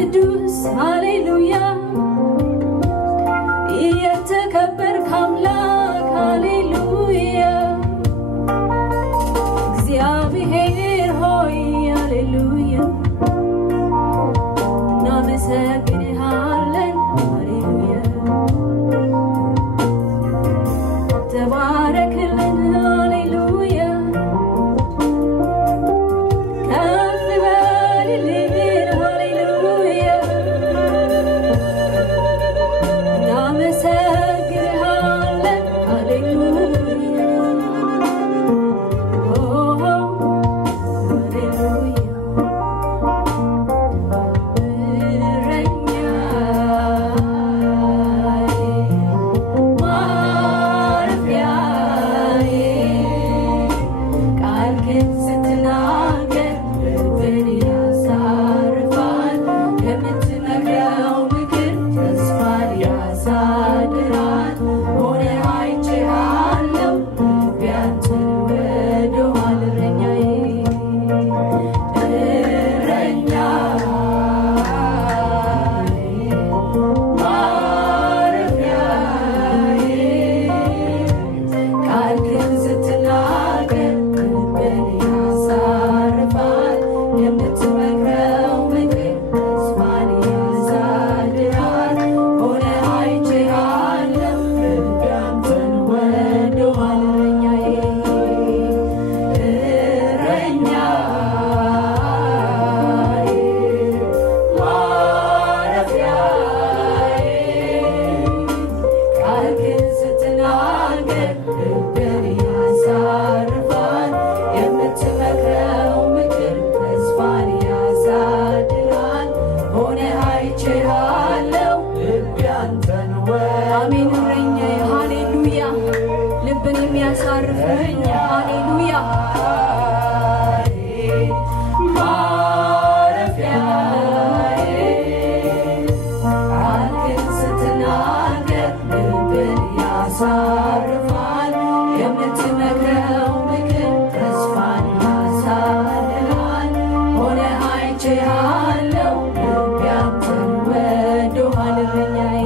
ቅዱስ ሃሌሉያ የተከበርክ አምላክ ሃሌሉያ እግዚአብሔር ሆይ ሃሌሉያ እናመሰግንሃለን ሃሌሉያ ተባረክልን ሃሌሉያ ከፍ በልልን ሃሌሉያ እናመሰግንሃለን ሃሌሉያ አሜን እረኛዬ ሃሌሉያ ልብን የሚያሳርፍ እረኛ ሃሌሉያ ማረፊያዬ ቃልህን ስትናገር ልብን ያሳርፋል የምትመክረው ምክር ተስፋን ያሳድራል ሆነ አይቼሃለሁ ልቤ አንተን ወዶሃል እረኛዬ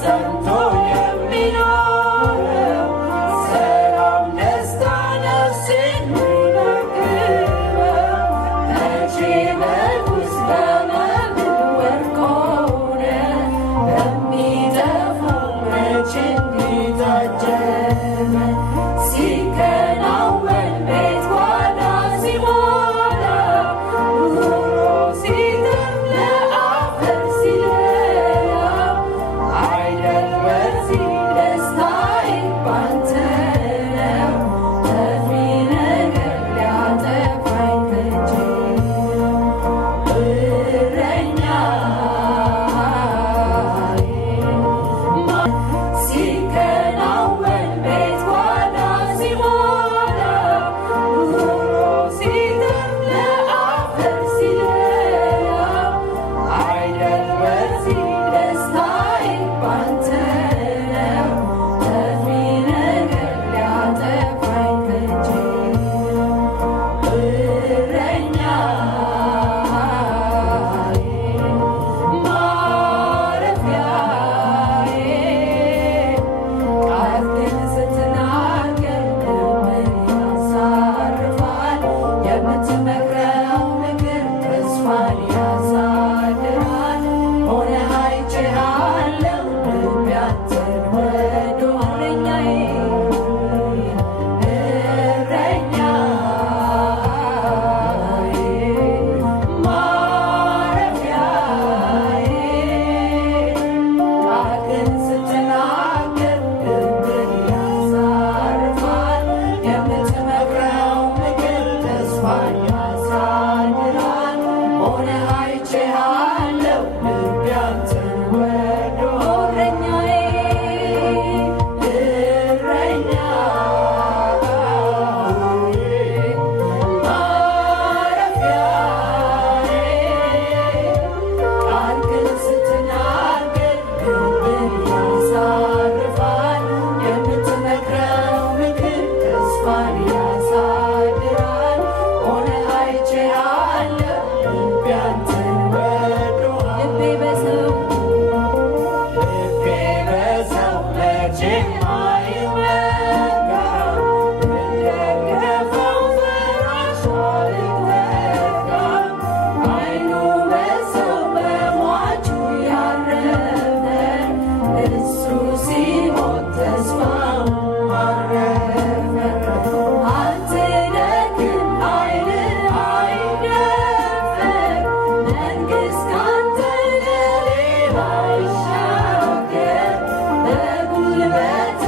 ጸንቶ የሚኖረው ሰላም ደስታ ነፍሴን ሚመግበው መቼ በርኩስ በመብል ወድቆ በሚጠፋው መቼ እንዲታጀበ ሲከናወን ቤት ጓዳ ሲሞላ ኑሮ ሲተርፍ ለአፈር ሲለላው አይደል በዚህ ደስታዬ ባንተ ነው ጠፊ ነገር ሊያጠፋኝ ከእጄ ሲከናወን ቤት ጓዳ ሲሞላ ኑሮ ሲተርፍ ለአፈር ሲለላው አይደል በዚህ ደስታዬ ባንተ ነው ጠፊ ነገር ሊያጠፋኝ ከእጄ ቃልህን ስትናገር ልብን ያሳርፋል። የምትመክረው ምክር ተስፋን ያሳድራል። ሆነህ አይቼሃለሁ ልቤ አንተን ወዶ እረኛዬ ማረፊያዬ ቃልህን ስትናገር ልብን ያሳርፋል። የምትመክረው ምክር ተስፋን ያሳድራል። ሆነህ አይቼሃለሁ ልቤ አንተን ወዶ እረኛዬ ቃልህን ስትናገር ልብን ያሳርፋል። የምትመክረው ምክር ተስፋን ያሳድራል። ሆነህ አይቼሃለሁ ልቤ አንተን ወዶሃል። ልቤ በሰው መቼም አይመካም። ብደገፈው ፈራሽ አልተካም። ዓይኑ በሰው በሟቹ ያረፈ እሱ ሲሞት ተስፋው አረፈ። አትደክም ኃይልህ አይደፈር። መንግሥት ካንተ ለሌላ አይሻገር። በጉልበት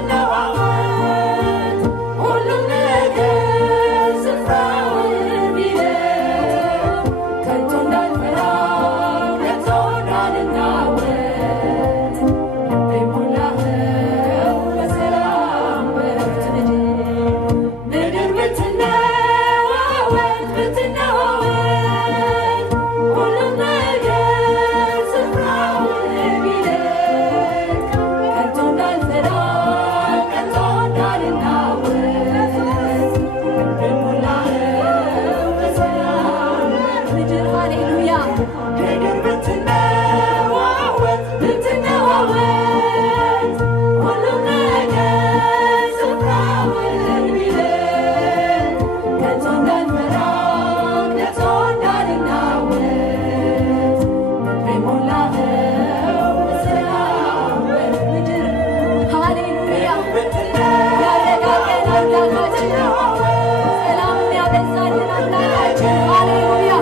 ብትነዋወጥ ሁሉም ነገር ስፍራውን ቢለቅ ከቶ እንዳልፈራ ከቶ እንዳልናወጥ የሞላኸው በሰላም በእረፍት ምድር ብትነዋወጥ ብትነዋወጥ ሁሉም ነገር ስፍራውን ቢለቅ ከቶ እንዳልፈራ ከቶ እንዳልናወጥ የሞላኸው በሰላም ምድር ሃሌሉያ ምድር ብትነዋወጥ ብትነዋወጥ ሁሉም ነገር ስፍራውን ቢለቅ ከቶ እንዳልፈራ ከቶ እንዳልናወጥ የሞላኸው በሰላም ምድር ሃሌሉያ ያረጋጋን አምላካችን ሰላምን ያበዛልን አምላካችን ሃሌሉያ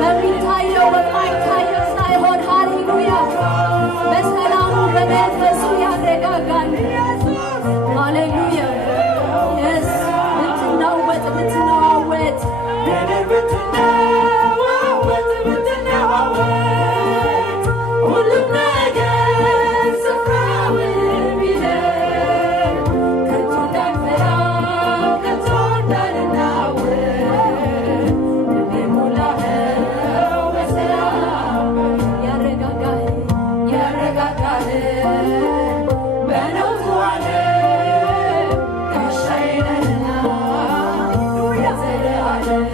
በሚታየው በማይታየው ሳይሆን ሃሌሉያ በሰላሙ በመንፈሱ ያረጋጋል ሃሌሉያ የስ ብትናወጥ ብትነዋወጥ ምድር ብትነዋወጥ ብትነዋወጥ ሁሉም ነገር ስፍራውን ቢለቅ ከቶ እንዳልፈራ ከቶ እንዳልናወጥ የሞላኸው በሰላም ያረጋጋህ በነውጡ ዓለም ጋሻዬ ነህና ለዘለዓለም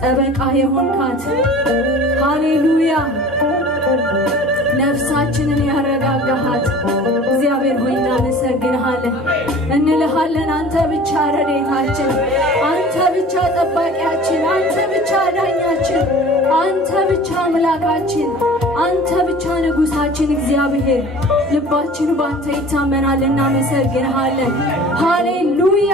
ጠበቃ የሆንካት ሃሌሉያ ነፍሳችንን ያረጋጋሃት እግዚአብሔር ሆይ እናመሰግንሃለን እንልሃለን። አንተ ብቻ ረድኤታችን፣ አንተ ብቻ ጠባቂያችን፣ አንተ ብቻ አዳኛችን፣ አንተ ብቻ አምላካችን፣ አንተ ብቻ ንጉሳችን እግዚአብሔር ልባችን ባንተ ይታመናል። እናመሰግንሃለን። ሃሌሉያ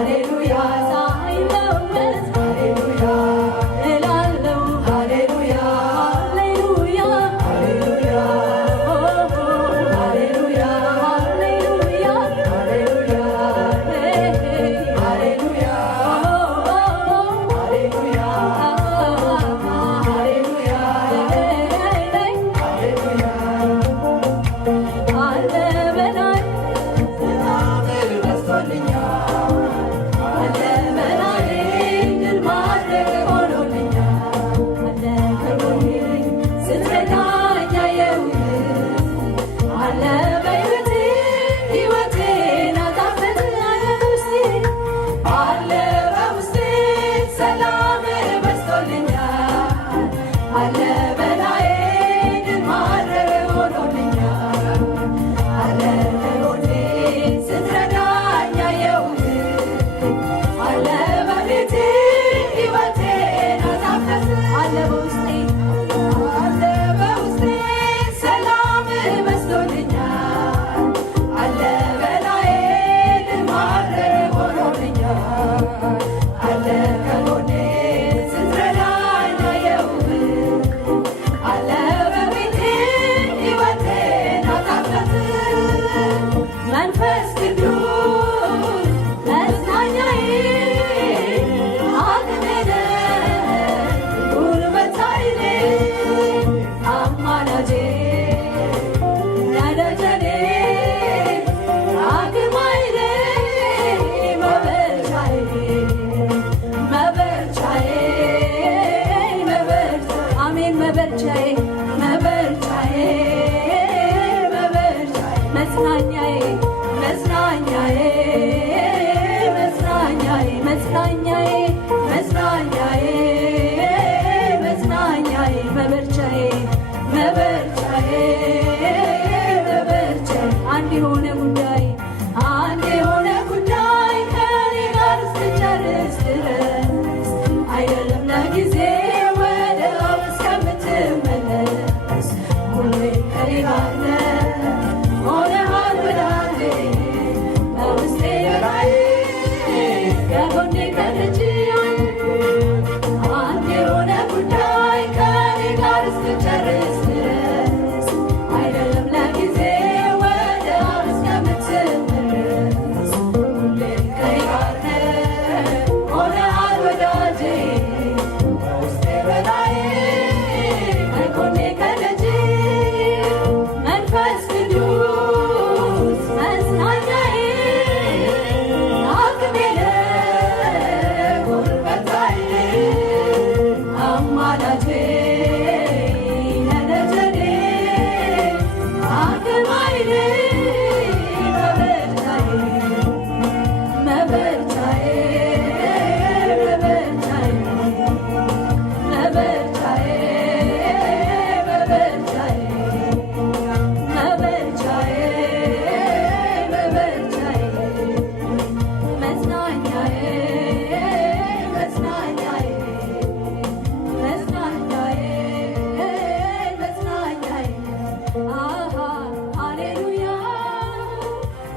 ሃሌሉያ ሳይለወጥ ሃሌሉያ እላለሁ ሃሌሉያ ሃሌሉያ ሃሌሉያ ሃሌሉያ ሃሌሉያ ሃሌሉያ ሃሌሉያ ሃሌሉያ አለ በላይ ሰላም በዝቶልኛል አለ በላይ ድል ማድረግ ሆኖልኛል አለ ከጎኔ ስትረዳኝ አየሁህ አለ በሕይወቴ ሕይወቴን አጣፈጥ አለ በውስጤ አለ በውስጤ ሰላም በዝቶልኛል አለ በላዬ ድል ማድረግ ሆኖልኛል አለ ከጎኔ ስትረዳኝ አየሁህ አለ በቤቴ ሕይወቴን አጣፈጥ አለ በውስጤ አለ በውስጤ ሰላም በዝቶልኛል አለ በላዬ ድል ማድረግ ሆኖልኛል አለ ከጎኔ ስትረዳኝ አየሁህ አለ በቤቴ ሕይወቴን አጣፈጥ መንፈስ ቅዱስ መጽናኛዬ አቅሜ ነህ ጉልበት ኃይሌ አማላጄ ነደጀኔ አቅም ኃይሌ መበርቻዬ መበርቻዬ አሜን መበርቻዬ መበርቻዬ መበርቻዬ መጽናኛዬ መጽናኛዬ መጽናኛዬ መጽናኛዬ መጽናኛዬ መጽናኛዬ መበርቻዬ መበርቻዬ መበርቻዬ አንድ የሆነ ጉዳይ አንድ የሆነ ጉዳይ ከኔ ጋር እስክጨርስ ድረስ አይደለም ለጊዜ ወደ አብ እስከምትመለስ ሁሌ ከኔ ጋር ነህ ሆነሃል ወዳጄ በውስጤ በላይ ከጎኔ ከደጅ አንድ የሆነ ጉዳይ ከኔ ጋር እስክጨርስ ድረስ አይደለም ለጊዜ ወደ አብ እስከምትመለስ ሁሌ ከኔ ጋር ነህ ሆነሃል ወዳጄ በውስጤ በላይ ከጎኔ ከደጅ መንፈስ ቅዱስ መጽናኛዬ አቅሜ ነህ ጉልበት ኃይሌ አማላጄ ነደጀኔ አቅም ኃይሌ መበርቻዬ መበርቻዬ መበርቻዬ መበርቻዬ መበርቻዬ መበርቻዬ መጽናኛዬ መጽናኛዬ መጽናኛዬ መጽናኛዬ አሃ ሃሌሉያ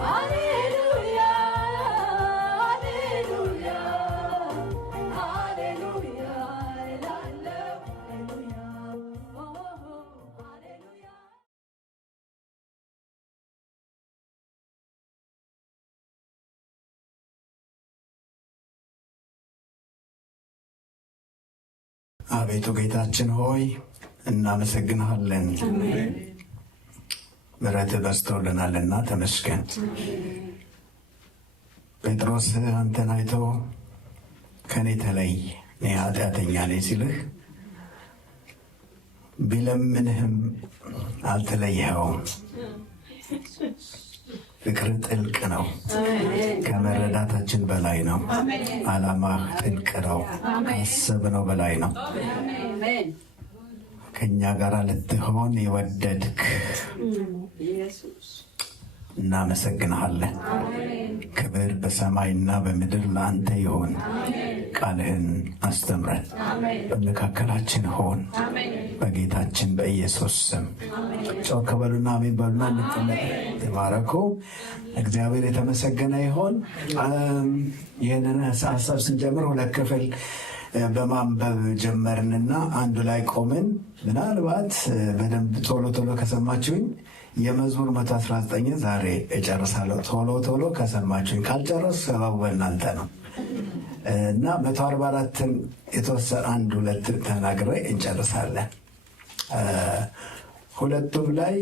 ሃሌሉያ ሃሌሉያ ሃሌሉያ እላለሁ ሃሌሉያ ሃሌሉያ አቤቱ ጌታችን ሆይ እናመሰግንሃለን። ምሕረትህ በዝቶልናልና ተመስገን። ጴጥሮስ አንተን አይቶ ከኔ ተለይ እኔ ኃጢአተኛ ነኝ ሲልህ ቢለምንህም አልተለየኸውም። ፍቅር ጥልቅ ነው፣ ከመረዳታችን በላይ ነው። ዓላማህ ጥልቅ ነው፣ ካሰብነው በላይ ነው። ከእኛ ጋር ልትሆን የወደድክ እናመሰግንሃለን። ክብር በሰማይና በምድር ለአንተ ይሆን። ቃልህን አስተምረን፣ በመካከላችን ሆን። በጌታችን በኢየሱስ ስም ጮክ በሉና አሜን በሉና እንቀመጥ። ተባረኩ። እግዚአብሔር የተመሰገነ ይሁን። ይህንን ሀሳብ ስንጀምር ሁለት ክፍል በማንበብ ጀመርንና አንዱ ላይ ቆምን። ምናልባት በደንብ ቶሎ ቶሎ ከሰማችሁኝ የመዝሙር 119 ዛሬ እጨርሳለሁ። ቶሎ ከሰማችሁኝ፣ ካልጨረሱ ሰባቡ በእናንተ ነው እና 144ን የተወሰነ አንድ ሁለት ተናግሬ እንጨርሳለን። ሁለቱም ላይ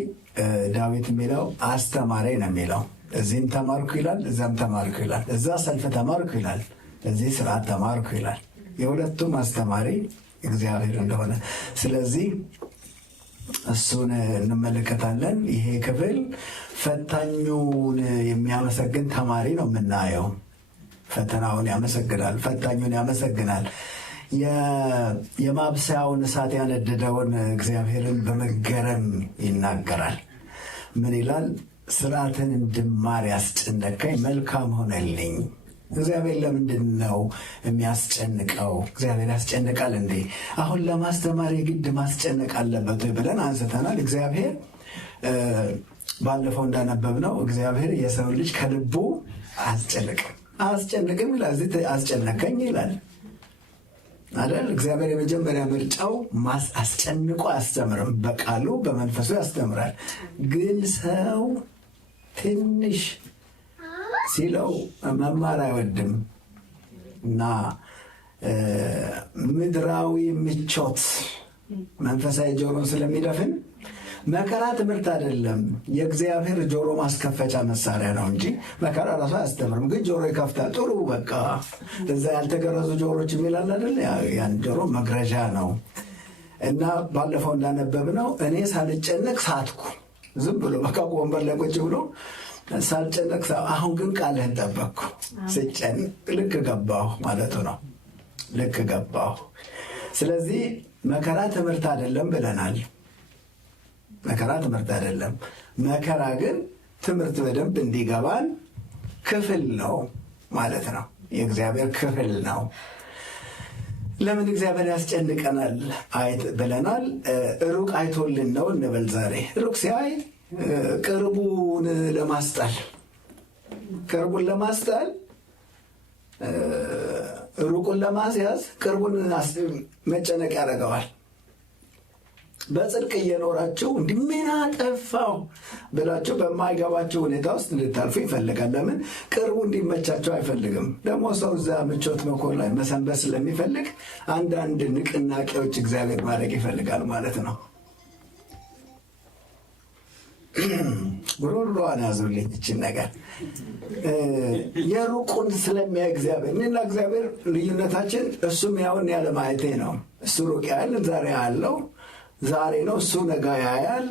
ዳዊት የሚለው አስተማሪ ነው የሚለው። እዚህም ተማርኩ ይላል፣ እዛም ተማርኩ ይላል። እዛ ሰልፍ ተማርኩ ይላል፣ እዚህ ስርዓት ተማርኩ ይላል። የሁለቱም አስተማሪ እግዚአብሔር እንደሆነ ስለዚህ እሱን እንመለከታለን። ይሄ ክፍል ፈታኙን የሚያመሰግን ተማሪ ነው የምናየው። ፈተናውን ያመሰግናል፣ ፈታኙን ያመሰግናል። የማብሰያውን እሳት ያነደደውን እግዚአብሔርን በመገረም ይናገራል። ምን ይላል? ስርዓትን እንድማር ያስጨነቀኝ መልካም ሆነልኝ። እግዚአብሔር ለምንድን ነው የሚያስጨንቀው? እግዚአብሔር ያስጨንቃል እንዴ? አሁን ለማስተማር የግድ ማስጨነቅ አለበት ብለን አንስተናል። እግዚአብሔር ባለፈው እንዳነበብነው እግዚአብሔር የሰው ልጅ ከልቡ አያስጨንቅም ይላል። እዚህ አስጨነቀኝ ይላል አይደል? እግዚአብሔር የመጀመሪያ ምርጫው አስጨንቆ አያስተምርም። በቃሉ በመንፈሱ ያስተምራል። ግን ሰው ትንሽ ሲለው መማር አይወድም እና ምድራዊ ምቾት መንፈሳዊ ጆሮን ስለሚደፍን መከራ ትምህርት አይደለም፣ የእግዚአብሔር ጆሮ ማስከፈቻ መሳሪያ ነው እንጂ መከራ ራሱ አያስተምርም። ግን ጆሮ ይከፍታል። ጥሩ በቃ እዛ ያልተገረዙ ጆሮች የሚላል አይደል? ያን ጆሮ መግረዣ ነው። እና ባለፈው እንዳነበብነው እኔ ሳልጨነቅ ሳትኩ። ዝም ብሎ በቃ ወንበር ላይ ቁጭ ብሎ ሳልጨነቅ አሁን ግን ቃልህን ጠበቅኩ። ስጨንቅ ልክ ገባሁ ማለቱ ነው። ልክ ገባሁ። ስለዚህ መከራ ትምህርት አይደለም ብለናል። መከራ ትምህርት አይደለም። መከራ ግን ትምህርት በደንብ እንዲገባን ክፍል ነው ማለት ነው። የእግዚአብሔር ክፍል ነው። ለምን እግዚአብሔር ያስጨንቀናል ብለናል። ሩቅ አይቶልን ነው እንበል። ዛሬ ሩቅ ሲያይ ቅርቡን ለማስጣል ሩቁን ለማስያዝ ቅርቡን መጨነቅ ያደርገዋል። በጽድቅ እየኖራችሁ እንዲህ ምን አጠፋው ብላችሁ በማይገባችሁ ሁኔታ ውስጥ እንድታልፉ ይፈልጋል። ለምን? ቅርቡ እንዲመቻቸው አይፈልግም። ደግሞ ሰው እዛ ምቾት መኮን ላይ መሰንበት ስለሚፈልግ አንዳንድ ንቅናቄዎች እግዚአብሔር ማድረግ ይፈልጋል ማለት ነው። ጉሮሮዋን ያዙልኝ ይችን ነገር። የሩቁን ስለሚያይ እግዚአብሔር፣ እኔና እግዚአብሔር ልዩነታችን እሱም ያውን ያለ ማየቴ ነው። እሱ ሩቅ ያያል፣ ዛሬ ያለው ዛሬ ነው። እሱ ነገ ያያል፣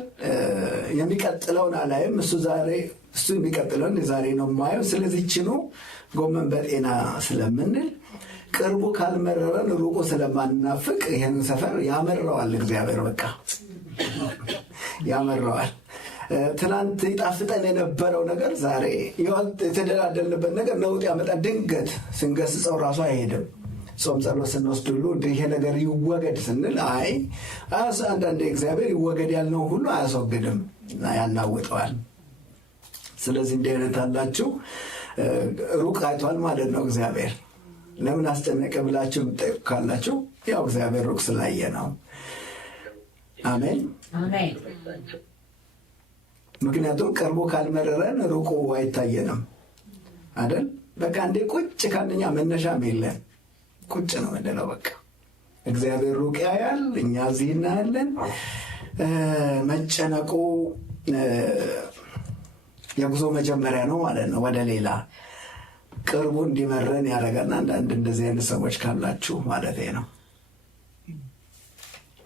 የሚቀጥለውን አላይም። እሱ የሚቀጥለውን ዛሬ ነው የማየው። ስለዚህ ችኑ ጎመን በጤና ስለምንል ቅርቡ ካልመረረን ሩቁ ስለማናፍቅ ይህንን ሰፈር ያመረዋል እግዚአብሔር። በቃ ያመረዋል። ትናንት ይጣፍጠን የነበረው ነገር ዛሬ የተደላደልንበት ነገር ነውጥ ያመጣ። ድንገት ስንገስጸው ራሱ አይሄድም። ጾም ጸሎት ስንወስድ ሁሉ ይሄ ነገር ይወገድ ስንል አንዳንድ እግዚአብሔር ይወገድ ያልነው ሁሉ አያስወግድም እና ያናውጠዋል። ስለዚህ እንዲህ አይነት አላችሁ ሩቅ አይቷል ማለት ነው እግዚአብሔር። ለምን አስጨነቀ ብላችሁ ካላችሁ ያው እግዚአብሔር ሩቅ ስላየ ነው። አሜን። ምክንያቱም ቀርቦ ካልመረረን ሩቁ አይታየንም አይደል? በቃ እንዴ ቁጭ ካንኛ መነሻም የለን ቁጭ ነው ምንድነው። በቃ እግዚአብሔር ሩቅ ያያል፣ እኛ እዚህ እናያለን። መጨነቁ የጉዞ መጀመሪያ ነው ማለት ነው። ወደ ሌላ ቅርቡ እንዲመረን ያደርጋል። አንዳንድ እንደዚህ አይነት ሰዎች ካላችሁ ማለት ነው።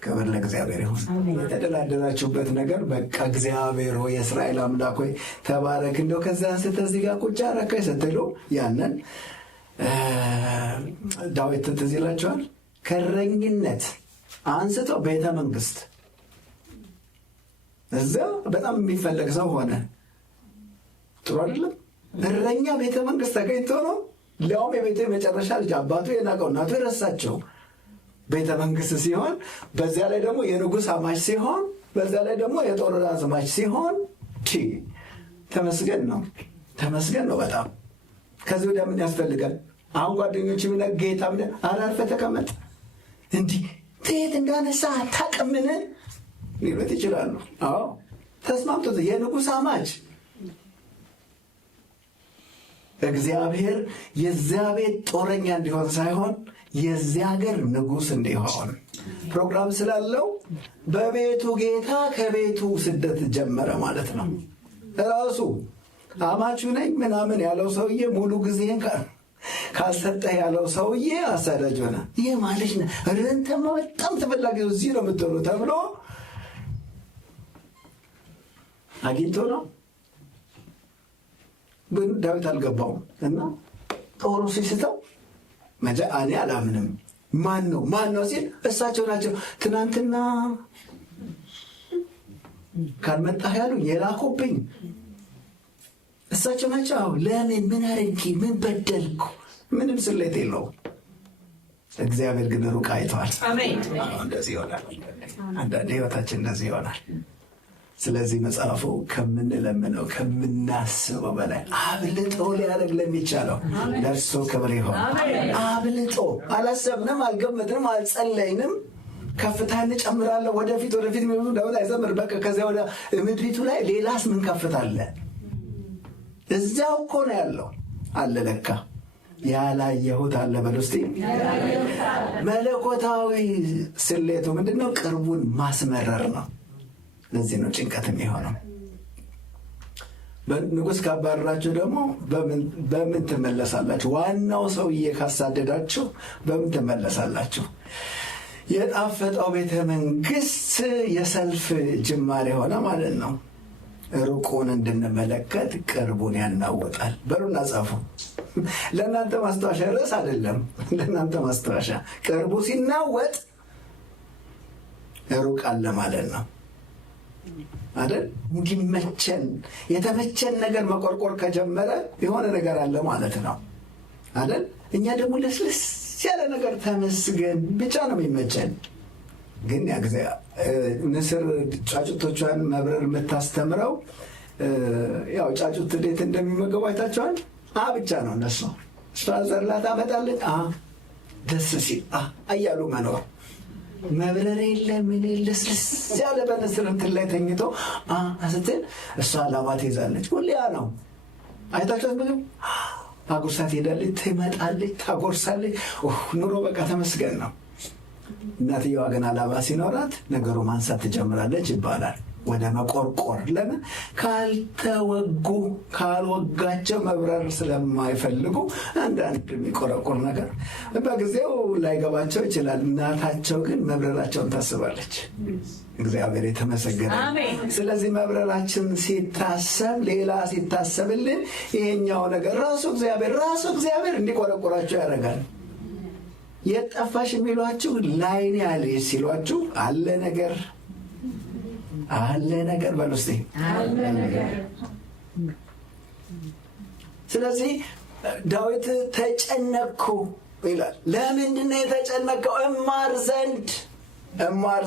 ክብር ለእግዚአብሔር ይሁን። የተደላደላችሁበት ነገር በቃ እግዚአብሔር ሆይ የእስራኤል አምላክ ሆይ ተባረክ፣ እንደው ከዛ አንስተህ እዚህ ጋር ቁጭ አደረከኝ ስትሉ ያንን ዳዊት ትዝ ይላችኋል። ከእረኝነት አንስተው ቤተ መንግስት እዛ በጣም የሚፈለግ ሰው ሆነ። ጥሩ አይደለም? እረኛ ቤተ መንግስት ተገኝቶ ነው። ሊያውም የቤተ መጨረሻ ልጅ አባቱ የናቀው እናቱ የረሳቸው ቤተ መንግስት ሲሆን፣ በዚያ ላይ ደግሞ የንጉሥ አማች ሲሆን፣ በዚያ ላይ ደግሞ የጦር አዝማች ሲሆን ተመስገን ነው። ተመስገን ነው በጣም። ከዚህ ወዲያ ምን ያስፈልጋል? አሁን ጓደኞች ምን ጌታ ምን አራርፈህ ተቀመጥ እንዲህ ትሄድ እንዳነሳ አታውቅምን ሊሉት ይችላሉ። አዎ ተስማምቶ የንጉሥ አማች እግዚአብሔር የዚያ ቤት ጦረኛ እንዲሆን ሳይሆን የዚያ ሀገር ንጉሥ እንዲሆን ፕሮግራም ስላለው በቤቱ ጌታ ከቤቱ ስደት ጀመረ ማለት ነው። ራሱ አማቹ ነኝ ምናምን ያለው ሰውዬ ሙሉ ጊዜን ካልሰጠህ ያለው ሰውዬ አሳዳጅ ሆነ። ይህ ማለት ነው ረንተማ በጣም ተፈላጊ እዚህ ነው የምትሆኑ ተብሎ አግኝቶ ነው። ግን ዳዊት አልገባውም እና ጦሩ ሲስተው እኔ አላምንም ማን ነው ሲል እሳቸው ናቸው ትናንትና ካልመጣህ ያሉ የላኩብኝ እሳቸው ናቸው። ለምን ምን አረንኪ ምን በደልኩ? ምንም ስሌት የለውም። እግዚአብሔር ግን ሩቅ አይተዋል። እንደዚህ ይሆናል። አንዳንድ ህይወታችን እንደዚህ ይሆናል። ስለዚህ መጽሐፉ ከምንለምነው ከምናስበው በላይ አብልጦ ሊያደርግ ለሚቻለው ለእርሱ ክብር ይሆን። አብልጦ አላሰብንም፣ አልገመትንም፣ አልጸለይንም። ከፍታ እንጨምራለን ወደፊት የሚሉ ዳዊት አይዘምር። በቃ ከዚያ ወደ ምድሪቱ ላይ ሌላስ ምን ከፍታ አለ? እዚያው እኮ ነው ያለው። አለ ለካ ያላየሁት አለ። በል ውስጥ መለኮታዊ ስሌቱ ምንድነው? ቅርቡን ማስመረር ነው። ለዚህ ነው ጭንቀት የሚሆነው። ንጉሥ ካባረራችሁ ደግሞ በምን ትመለሳላችሁ? ዋናው ሰውዬ ካሳደዳችሁ በምን ትመለሳላችሁ? የጣፈጠው ቤተ መንግስት የሰልፍ ጅማሬ ሆነ ማለት ነው። ሩቁን እንድንመለከት ቅርቡን ያናወጣል። በሉና ጻፉ። ለእናንተ ማስታወሻ ርዕስ አይደለም፣ ለእናንተ ማስታወሻ። ቅርቡ ሲናወጥ ሩቅ አለ ማለት ነው አይደል? እንዲመቸን የተመቸን ነገር መቆርቆር ከጀመረ የሆነ ነገር አለ ማለት ነው አይደል? እኛ ደግሞ ለስለስ ያለ ነገር ተመስገን ብቻ ነው የሚመቸን። ግን ንስር ጫጩቶቿን መብረር የምታስተምረው ያው ጫጩት እንዴት እንደሚመገቡ አይታቸዋል። ብቻ ነው እነሱ እሷ ዘርላ ታመጣለች። ደስ ሲል እያሉ መኖር መብረር የለ ምን ለስለስ ያለ በንስር እንትን ላይ ተኝቶ ስትል እሷ አላማ ትይዛለች። ሁሌ ነው አይታቸዋት። ምግብ አጉርሳ ትሄዳለች፣ ትመጣለች፣ ታጎርሳለች። ኑሮ በቃ ተመስገን ነው። እናትየዋ ግን አላማ ሲኖራት ነገሩ ማንሳት ትጀምራለች ይባላል። ወደ መቆርቆር። ለምን? ካልወጋቸው መብረር ስለማይፈልጉ አንዳንድ የሚቆረቆር ነገር በጊዜው ላይገባቸው ይችላል። እናታቸው ግን መብረራቸውን ታስባለች። እግዚአብሔር የተመሰገነ። ስለዚህ መብረራችን ሲታሰብ፣ ሌላ ሲታሰብልን ይሄኛው ነገር ራሱ እግዚአብሔር እንዲቆረቆራቸው ያደርጋል። የጠፋሽ የሚሏችሁ ላይን ያለ ሲሏችሁ አለ ነገር በሉ እስቲ አለ ነገር። ስለዚህ ዳዊት ተጨነቅኩ ይላል። ለምንድን ነው የተጨነቀው? እማር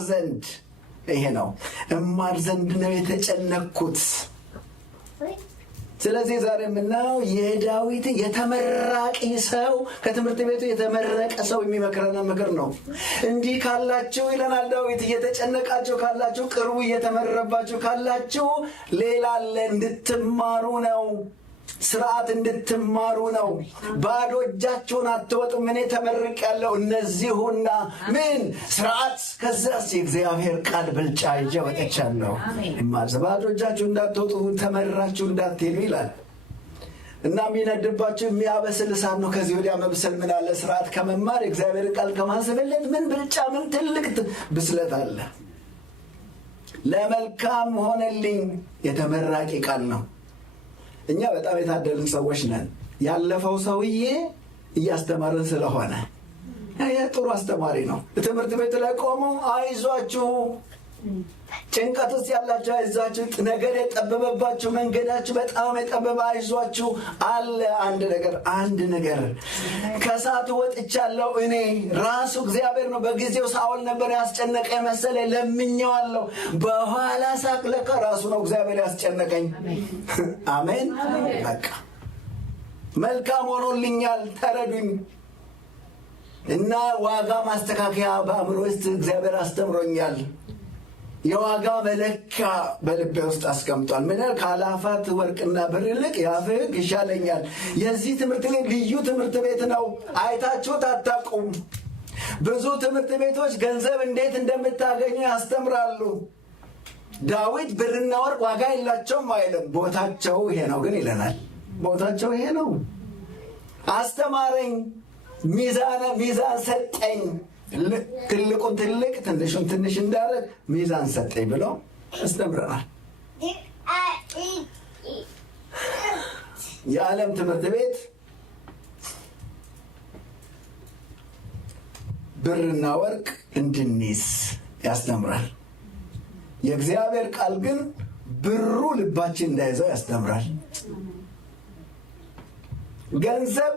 ዘንድ ይሄ ነው። እማር ዘንድ ነው የተጨነቅኩት። ስለዚህ ዛሬ የምናየው የዳዊት የተመራቂ ሰው ከትምህርት ቤቱ የተመረቀ ሰው የሚመክረን ምክር ነው። እንዲህ ካላችሁ ይለናል ዳዊት፣ እየተጨነቃችሁ ካላችሁ፣ ቅርቡ እየተመረባችሁ ካላችሁ ሌላ አለ። እንድትማሩ ነው። ስርዓት እንድትማሩ ነው። ባዶ እጃችሁን አትወጡም። እኔ ተመርቄያለሁ። እነዚሁና ምን ስርዓት፣ ከዚያስ የእግዚአብሔር ቃል ብልጫ ይዤ ወጥቻለሁ። ባዶ እጃችሁ እንዳትወጡ ተመራችሁ እንዳትሄዱ ይላል እና የሚነድባችሁ የሚያበስል እሳት ነው። ከዚህ ወዲያ መብሰል ምን አለ? ስርዓት ከመማር የእግዚአብሔር ቃል ከማሰብለት ምን ብልጫ፣ ምን ትልቅ ብስለት አለ። ለመልካም ሆነልኝ የተመራቂ ቃል ነው። እኛ በጣም የታደልን ሰዎች ነን። ያለፈው ሰውዬ እያስተማረን ስለሆነ ጥሩ አስተማሪ ነው። ትምህርት ቤት ላይ ቆመው አይዟችሁ ጭንቀት ውስጥ ያላችሁ አይዟችሁ፣ ነገር የጠበበባችሁ መንገዳችሁ በጣም የጠበበ አይዟችሁ አለ። አንድ ነገር ከእሳቱ ወጥቻለሁ እኔ ራሱ እግዚአብሔር ነው። በጊዜው ሳኦል ነበር ያስጨነቀ መሰለ፣ ለምኜዋለሁ። በኋላ ሳቅ ለካ ራሱ ነው እግዚአብሔር ያስጨነቀኝ። አሜን። በቃ መልካም ሆኖልኛል፣ ተረዱኝ። እና ዋጋ ማስተካከያ በአእምሮ ውስጥ እግዚአብሔር አስተምሮኛል። የዋጋ መለኪያ በልቤ ውስጥ አስቀምጧል። ምን ከአላፋት ወርቅና ብር ይልቅ የአፍህ ሕግ ይሻለኛል። የዚህ ትምህርት ቤት ልዩ ትምህርት ቤት ነው። አይታችሁት አታውቁም። ብዙ ትምህርት ቤቶች ገንዘብ እንዴት እንደምታገኙ ያስተምራሉ። ዳዊት ብርና ወርቅ ዋጋ የላቸውም አይልም። ቦታቸው ይሄ ነው ግን ይለናል። ቦታቸው ይሄ ነው። አስተማረኝ፣ ሚዛን ሰጠኝ። ትልቁን ትልቅ ትንሹን ትንሽ እንዳደረግ ሚዛን ሰጠኝ ብሎ አስተምረናል። የዓለም ትምህርት ቤት ብርና ወርቅ እንድንይዝ ያስተምራል። የእግዚአብሔር ቃል ግን ብሩ ልባችን እንዳይዘው ያስተምራል። ገንዘብ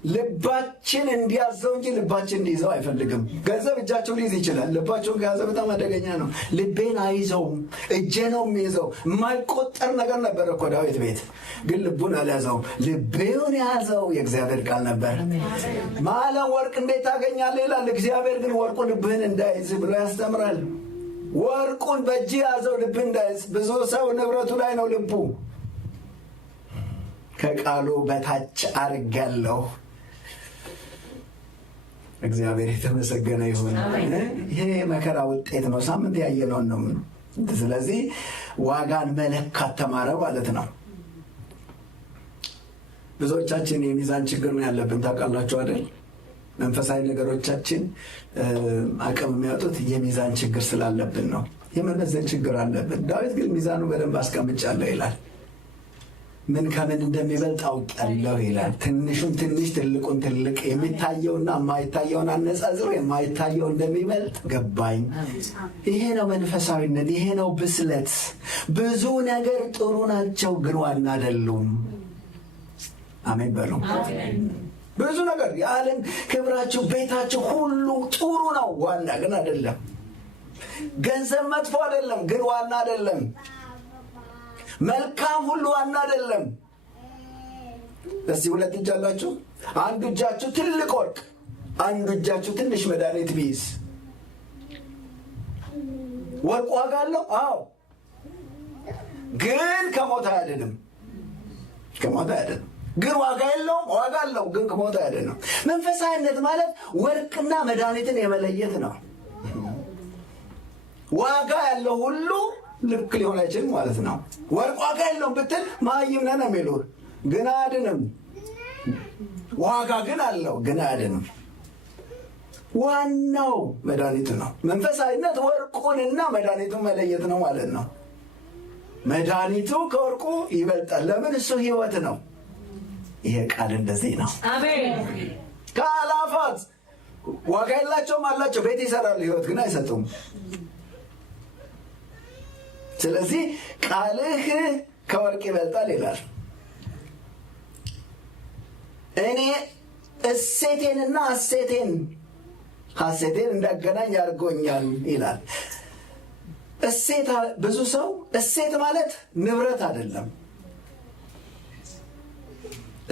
ልባችን እንዲያዘው እንጂ ልባችን እንዲይዘው አይፈልግም። ገንዘብ እጃቸው ሊይዝ ይችላል። ልባቸውን ከያዘ በጣም አደገኛ ነው። ልቤን አይዘውም፣ እጄ ነው የሚይዘው። የማይቆጠር ነገር ነበር እኮ ዳዊት ቤት፣ ግን ልቡን አልያዘውም። ልቤውን የያዘው የእግዚአብሔር ቃል ነበር። ማለም ወርቅ እንዴት ታገኛለህ ይላል። እግዚአብሔር ግን ወርቁ ልብህን እንዳይዝ ብሎ ያስተምራል። ወርቁን በእጅ ያዘው፣ ልብህ እንዳይዝ። ብዙ ሰው ንብረቱ ላይ ነው ልቡ። ከቃሉ በታች አርጋለሁ። እግዚአብሔር የተመሰገነ ይሁን። ይሄ መከራ ውጤት ነው። ሳምንት ያየነውን ነው። ስለዚህ ዋጋን መለካት ተማረ ማለት ነው። ብዙዎቻችን የሚዛን ችግር ነው ያለብን። ታውቃላችሁ አይደል? መንፈሳዊ ነገሮቻችን አቅም የሚያጡት የሚዛን ችግር ስላለብን ነው። የመመዘን ችግር አለብን። ዳዊት ግን ሚዛኑ በደንብ አስቀምጫለሁ ይላል። ምን ከምን እንደሚበልጥ አውቃለሁ ይላል። ትንሹን ትንሽ ትልቁን ትልቅ፣ የሚታየውና የማይታየውን አነጻጽሮ የማይታየው እንደሚበልጥ ገባኝ። ይሄ ነው መንፈሳዊነት። ይሄ ነው ብስለት። ብዙ ነገር ጥሩ ናቸው ግን ዋና አይደሉም። አሜን በሉ። ብዙ ነገር የዓለም ክብራችሁ፣ ቤታችሁ ሁሉ ጥሩ ነው፣ ዋና ግን አይደለም። ገንዘብ መጥፎ አይደለም ግን ዋና አይደለም። መልካም ሁሉ ዋና አይደለም። እስቲ ሁለት እጅ አላችሁ። አንዱ እጃችሁ ትልቅ ወርቅ፣ አንዱ እጃችሁ ትንሽ መድኃኒት ቢይዝ ወርቅ ዋጋ አለው? አዎ፣ ግን ከሞት አያድንም። ግን ዋጋ የለውም? ዋጋ አለው፣ ግን ከሞት አያድንም። መንፈሳዊነት ማለት ወርቅና መድኃኒትን የመለየት ነው። ዋጋ ያለው ሁሉ ልክ ሊሆን አይችልም ማለት ነው። ወርቅ ዋጋ የለውም ብትል መሃይም ነህ ነው የሚሉህ፣ ግን አያድንም። ዋጋ ግን አለው፣ ግን አያድንም። ዋናው መድኃኒቱ ነው። መንፈሳዊነት ወርቁንና መድኃኒቱን መለየት ነው ማለት ነው። መድኃኒቱ ከወርቁ ይበልጣል። ለምን? እሱ ሕይወት ነው። ይሄ ቃል እንደዚህ ነው። አሜን። ከአላፋት ዋጋ የላቸውም አላቸው፣ ቤት ይሰራሉ፣ ሕይወት ግን አይሰጡም። ስለዚህ ቃልህ ከወርቅ ይበልጣል ይላል። እኔ እሴቴንና ሐሴቴን እንዳገናኝ አድርጎኛል ይላል። እሴት ብዙ ሰው እሴት ማለት ንብረት አይደለም።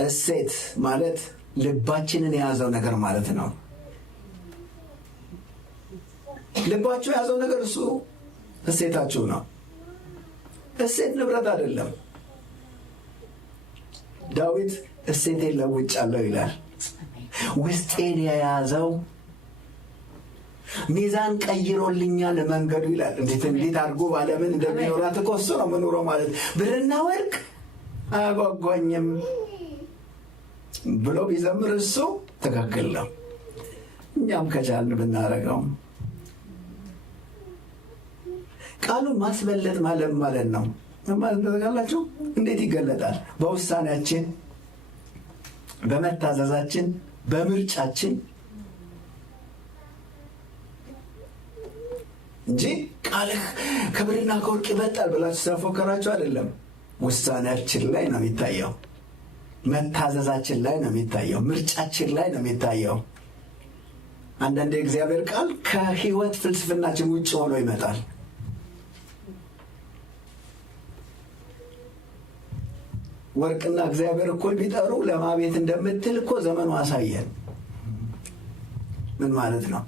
እሴት ማለት ልባችንን የያዘው ነገር ማለት ነው። ልባችሁ የያዘው ነገር እሱ እሴታችሁ ነው። እሴት ንብረት አይደለም። ዳዊት እሴቴን ለውጫለሁ ይላል። ውስጤን የያዘው ሚዛን ቀይሮልኛል መንገዱ ይላል። እንዴት አድርጎ ባለምን እንደሚኖራት እኮ እሱ ነው የምኖረው ማለት። ብርና ወርቅ አያጓጓኝም ብሎ ቢዘምር እሱ ትክክል ነው። እኛም ከቻልን ብናረገው። ቃሉን ማስበለጥ ማለት ነው። ማለት ተጋላችሁ እንዴት ይገለጣል? በውሳኔያችን፣ በመታዘዛችን፣ በምርጫችን። እንጂ ቃልህ ከብርና ከወርቅ ይበልጣል ብላችሁ ስለፎከራችሁ አይደለም። ውሳኔያችን ላይ ነው የሚታየው። መታዘዛችን ላይ ነው የሚታየው። ምርጫችን ላይ ነው የሚታየው። አንዳንድ የእግዚአብሔር ቃል ከህይወት ፍልስፍናችን ውጭ ሆኖ ይመጣል። ወርቅና እግዚአብሔር እኩል ቢጠሩ ለማቤት እንደምትል እኮ ዘመኑ አሳየን። ምን ማለት ነው?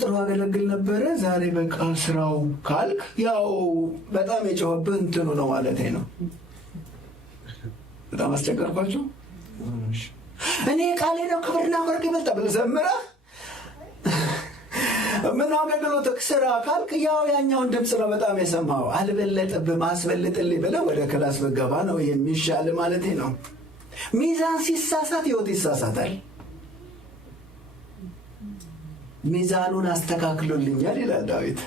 ጥሩ አገለግል ነበረ ዛሬ በቃ ስራው ካልክ ያው በጣም የጮኸብህ እንትኑ ነው ማለት ነው። በጣም አስቸገርኳችሁ። እኔ ቃሌ ነው ክብርና ወርቅ ይበልጣል ብለህ ዘምረህ ምን አገልግሎት ስራ ካልክ ያው ያኛውን ድምፅ ነው በጣም የሰማው። አልበለጥብህም አስበልጥልኝ ብለህ ወደ ክላስ ብትገባ ነው የሚሻል ማለት ነው። ሚዛን ሲሳሳት ህይወት ይሳሳታል። ሚዛኑን አስተካክሎልኛል ይላል ዳዊት።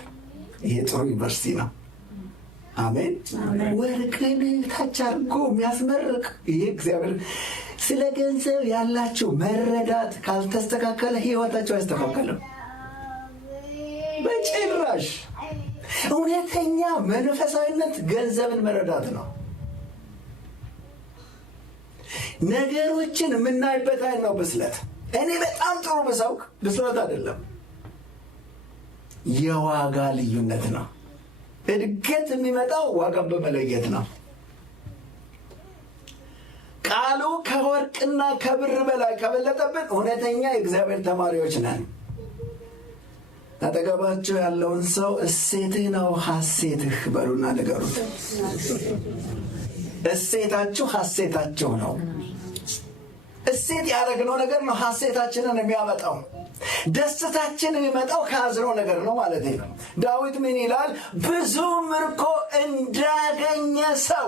ይሄ ጥሩ ዩኒቨርሲቲ ነው። አሜን። ወርቅን ታች አድርጎ የሚያስመርቅ ይሄ እግዚአብሔር። ስለ ገንዘብ ያላችሁ መረዳት ካልተስተካከለ ህይወታችሁ አይስተካከልም በጭራሽ። እውነተኛ መንፈሳዊነት ገንዘብን መረዳት ነው። ነገሮችን የምናይበት አይን ነው ብስለት። እኔ በጣም ጥሩ በሳውቅ ብስለት አይደለም፣ የዋጋ ልዩነት ነው። እድገት የሚመጣው ዋጋን በመለየት ነው። ቃሉ ከወርቅና ከብር በላይ ከበለጠብን እውነተኛ የእግዚአብሔር ተማሪዎች ነን። አጠገባቸው ያለውን ሰው እሴትህ ነው ሐሴትህ በሉና ንገሩት። እሴታችሁ ሐሴታችሁ ነው። እሴት ያደረግነው ነገር ነው ሐሴታችንን የሚያመጣው። ደስታችን የሚመጣው ከያዝነው ነገር ነው ማለት ነው። ዳዊት ምን ይላል? ብዙ ምርኮ እንዳገኘ ሰው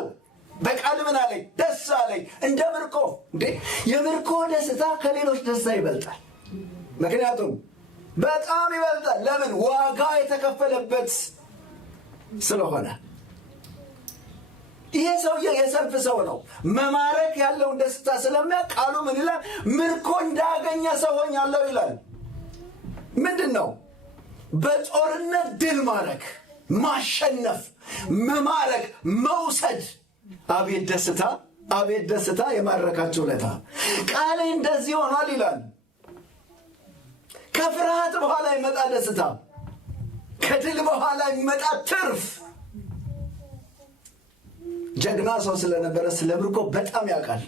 በቃል ምን አለኝ? ደስ አለኝ። እንደ ምርኮ እንዴ! የምርኮ ደስታ ከሌሎች ደስታ ይበልጣል። ምክንያቱም በጣም ይበልጣል። ለምን? ዋጋ የተከፈለበት ስለሆነ። ይሄ ሰውዬ የሰልፍ ሰው ነው። መማረክ ያለውን ደስታ ስለሚያውቅ ቃሉ ምን ይላል? ምርኮ እንዳገኘ ሰው ሆኛለሁ ይላል። ምንድን ነው? በጦርነት ድል ማረክ፣ ማሸነፍ፣ መማረክ፣ መውሰድ። አቤት ደስታ! አቤት ደስታ! የማረካቸው ለታ ቃሌ እንደዚህ ሆኗል ይላል። ከፍርሃት በኋላ ይመጣ ደስታ፣ ከድል በኋላ ይመጣ ትርፍ። ጀግና ሰው ስለነበረ ስለ ምርኮ በጣም ያውቃል።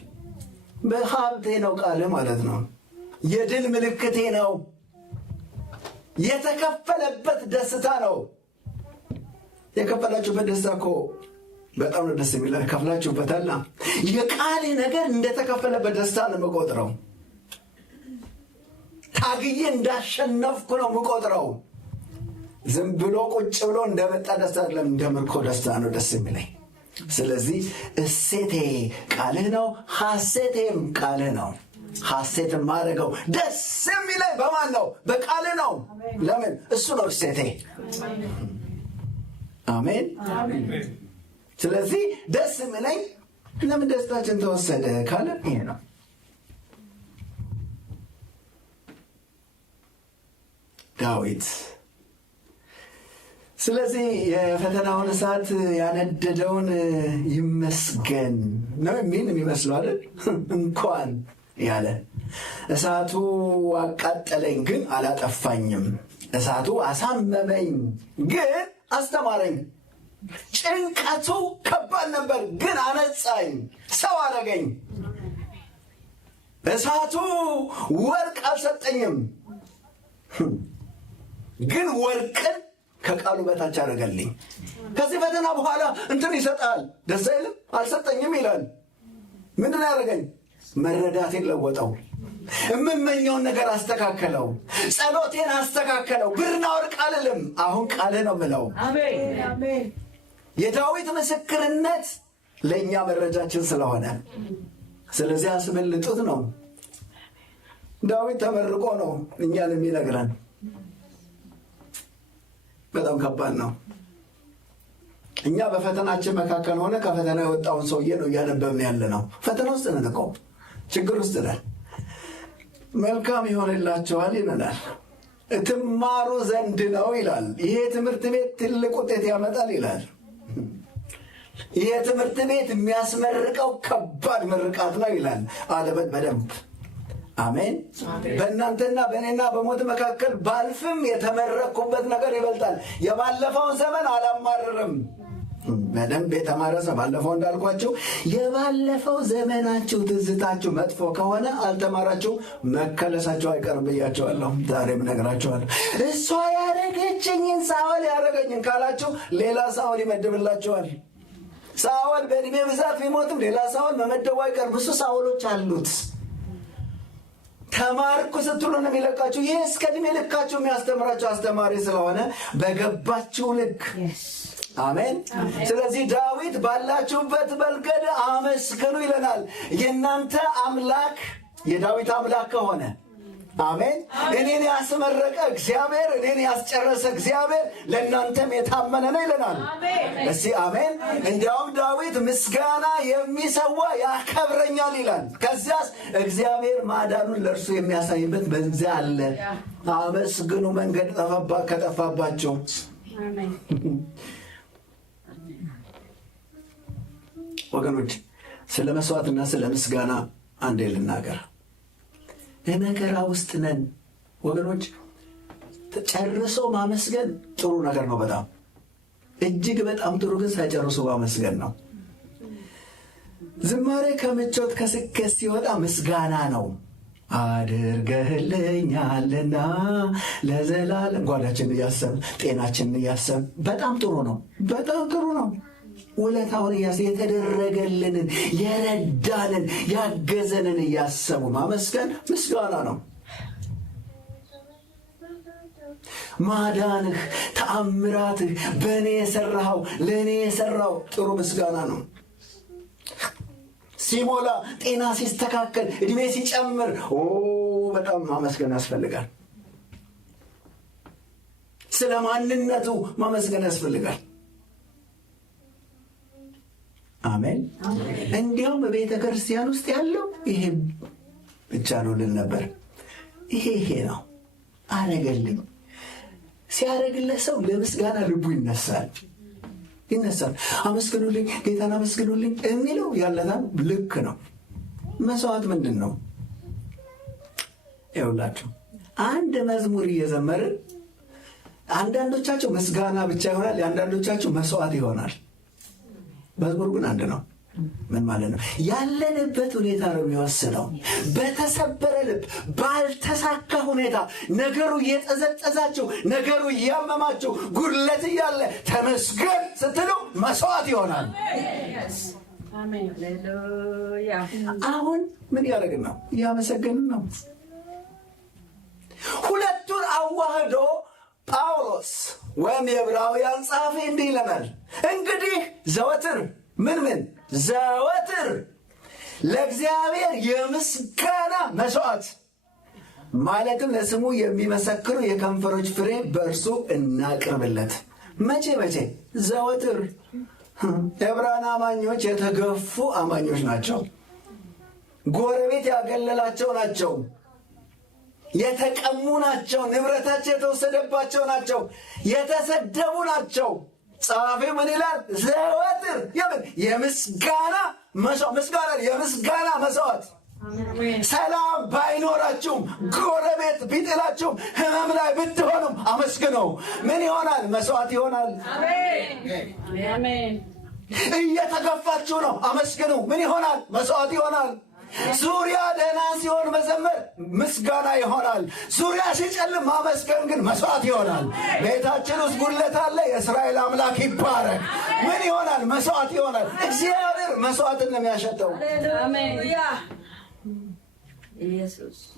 በሀብቴ ነው ቃል ማለት ነው። የድል ምልክቴ ነው። የተከፈለበት ደስታ ነው። የከፈላችሁበት ደስታ እኮ በጣም ነው ደስ የሚል። ከፍላችሁበታል። የቃሌ ነገር እንደተከፈለበት ደስታ ነው የምቆጥረው። ታግዬ እንዳሸነፍኩ ነው የምቆጥረው። ዝም ብሎ ቁጭ ብሎ እንደመጣ ደስታ አይደለም፣ እንደ ምርኮ ደስታ ነው ደስ የሚለኝ። ስለዚህ እሴቴ ቃልህ ነው፣ ሐሴቴም ቃልህ ነው። ሐሴትን ማድረገው ደስ የሚለኝ በማን ነው? በቃልህ ነው። ለምን? እሱ ነው እሴቴ። አሜን። ስለዚህ ደስ የሚለኝ ለምን ደስታችን ተወሰደ ካለ ይሄ ነው። ዳዊት ስለዚህ የፈተናውን እሳት ያነደደውን ይመስገን ነው የሚመስለው አይደል? እንኳን ያለ እሳቱ አቃጠለኝ ግን አላጠፋኝም። እሳቱ አሳመመኝ ግን አስተማረኝ። ጭንቀቱ ከባድ ነበር ግን አነጻኝ፣ ሰው አደረገኝ። እሳቱ ወርቅ አልሰጠኝም ግን ወርቅን ከቃሉ በታች አደረገልኝ። ከዚህ ፈተና በኋላ እንትን ይሰጣል፣ ደስ አይልም? አልሰጠኝም ይላል። ምንድን ያደረገኝ? መረዳቴን ለወጠው። የምመኘውን ነገር አስተካከለው። ጸሎቴን አስተካከለው። ብርና ወርቅ አልልም፣ አሁን ቃልህ ነው የምለው። አሜን። የዳዊት ምስክርነት ለእኛ መረጃችን ስለሆነ ስለዚህ አስበልጡት ነው። ዳዊት ተመርቆ ነው እኛን የሚነግረን። በጣም ከባድ ነው። እኛ በፈተናችን መካከል ሆነ ከፈተና የወጣውን ሰውዬ ነው እያነበብን ያለ ነው። ፈተና ውስጥ ነን እኮ፣ ችግር ውስጥ ነን። መልካም ይሆንላቸዋል ይለናል። ትማሩ ዘንድ ነው ይላል። ይሄ ትምህርት ቤት ትልቅ ውጤት ያመጣል ይላል። ይሄ ትምህርት ቤት የሚያስመርቀው ከባድ ምርቃት ነው ይላል። አለበት በደንብ አሜን። በእናንተና በእኔና በሞት መካከል ባልፍም የተመረኩበት ነገር ይበልጣል። የባለፈውን ዘመን አላማርርም። በደንብ የተማረ ሰው ባለፈው እንዳልኳችሁ የባለፈው ዘመናችሁ ትዝታችሁ መጥፎ ከሆነ አልተማራችሁ መከለሳችሁ አይቀርም ብያቸዋለሁ። ዛሬም እነግራችኋለሁ። እሷ ያደረገችኝን ሳኦል ያደረገኝን ካላችሁ ሌላ ሳኦል ይመድብላችኋል። ሳኦል በእድሜ ብዛት ቢሞትም ሌላ ሳኦል መመደቡ አይቀርም። ብዙ ሳኦሎች አሉት። ተማርኩ ስትሉ ነው የሚለቃችሁ። ይህ እስከ እድሜ ልካችሁ የሚያስተምራችሁ አስተማሪ ስለሆነ በገባችሁ ልክ አሜን። ስለዚህ ዳዊት ባላችሁበት መንገድ አመስግኑ ይለናል። የእናንተ አምላክ የዳዊት አምላክ ከሆነ አሜን፣ እኔን ያስመረቀ እግዚአብሔር፣ እኔን ያስጨረሰ እግዚአብሔር ለእናንተም የታመነ ነው ይለናል። እስቲ አሜን። እንዲያውም ዳዊት ምስጋና የሚሰዋ ያከብረኛል ይላል። ከዚያስ እግዚአብሔር ማዳኑን ለእርሱ የሚያሳይበት በዚያ አለ። አመስግኑ መንገድ ከጠፋባቸው። ወገኖች ስለ መስዋዕትና ስለ ምስጋና አንዴ ልናገር። በመከራ ውስጥ ነን ወገኖች። ጨርሶ ማመስገን ጥሩ ነገር ነው፣ በጣም እጅግ በጣም ጥሩ። ግን ሳይጨርሱ ማመስገን ነው። ዝማሬ ከምቾት ከስኬት ሲወጣ ምስጋና ነው። አድርገህልኛልና ለዘላለም ጓዳችን እያሰብ ጤናችን እያሰብ በጣም ጥሩ ነው፣ በጣም ጥሩ ነው። ውለታውን የተደረገልንን የረዳንን ያገዘንን እያሰቡ ማመስገን ምስጋና ነው። ማዳንህ፣ ተአምራትህ፣ በእኔ የሰራኸው ለእኔ የሰራው ጥሩ ምስጋና ነው። ሲሞላ፣ ጤና ሲስተካከል፣ እድሜ ሲጨምር በጣም ማመስገን ያስፈልጋል። ስለ ማንነቱ ማመስገን ያስፈልጋል። አሜን። እንዲያውም በቤተ ክርስቲያን ውስጥ ያለው ይሄ ብቻ ነው ልል ነበር። ይሄ ነው አረገልኝ። ሲያረግለት ሰው ለምስጋና ልቡ ይነሳል። አመስግኑልኝ፣ ጌታን አመስግኑልኝ የሚለው ያለታል። ልክ ነው። መስዋዕት ምንድን ነው? ይኸውላችሁ አንድ መዝሙር እየዘመርን አንዳንዶቻቸው ምስጋና ብቻ ይሆናል፣ የአንዳንዶቻቸው መስዋዕት ይሆናል። መዝሙር ግን አንድ ነው። ምን ማለት ነው? ያለንበት ሁኔታ ነው የሚወስነው። በተሰበረ ልብ፣ ባልተሳካ ሁኔታ ነገሩ እየጠዘጠዛችሁ፣ ነገሩ እያመማችሁ፣ ጉድለት እያለ ተመስገን ስትሉ መስዋዕት ይሆናል። አሁን ምን ያደረግን ነው? እያመሰገንን ነው። ሁለቱን አዋህዶ ጳውሎስ ወይም የዕብራውያን ጸሐፊ እንዲህ ይለናል። እንግዲህ ዘወትር ዘወትር ለእግዚአብሔር የምስጋና መስዋዕት ማለትም ለስሙ የሚመሰክሩ የከንፈሮች ፍሬ በእርሱ እናቅርብለት። መቼ? ዘወትር። ዕብራውያን አማኞች የተገፉ አማኞች ናቸው። ጎረቤት ያገለላቸው ናቸው። የተቀሙ ናቸው። ንብረታቸው የተወሰደባቸው ናቸው። የተሰደቡ ናቸው። ጸሐፊው ምን ይላል? ዘወትር የምስጋና መስዋዕት። ሰላም ባይኖራችሁም፣ ጎረቤት ቢጥላችሁም፣ ህመም ላይ ብትሆኑም አመስግነው። ምን ይሆናል? መስዋዕት ይሆናል። እየተገፋችሁ ነው፣ አመስግኑ። ምን ይሆናል? መስዋዕት ይሆናል። ዙሪያ ደህና ሲሆን መዘመር ምስጋና ይሆናል። ዙሪያ ሲጨልም ማመስገን ግን መስዋዕት ይሆናል። ቤታችን ውስጥ ጉድለት አለ፣ የእስራኤል አምላክ ይባረክ። ምን ይሆናል? መስዋዕት ይሆናል። እግዚአብሔር መስዋዕትን ነው የሚያሸተው።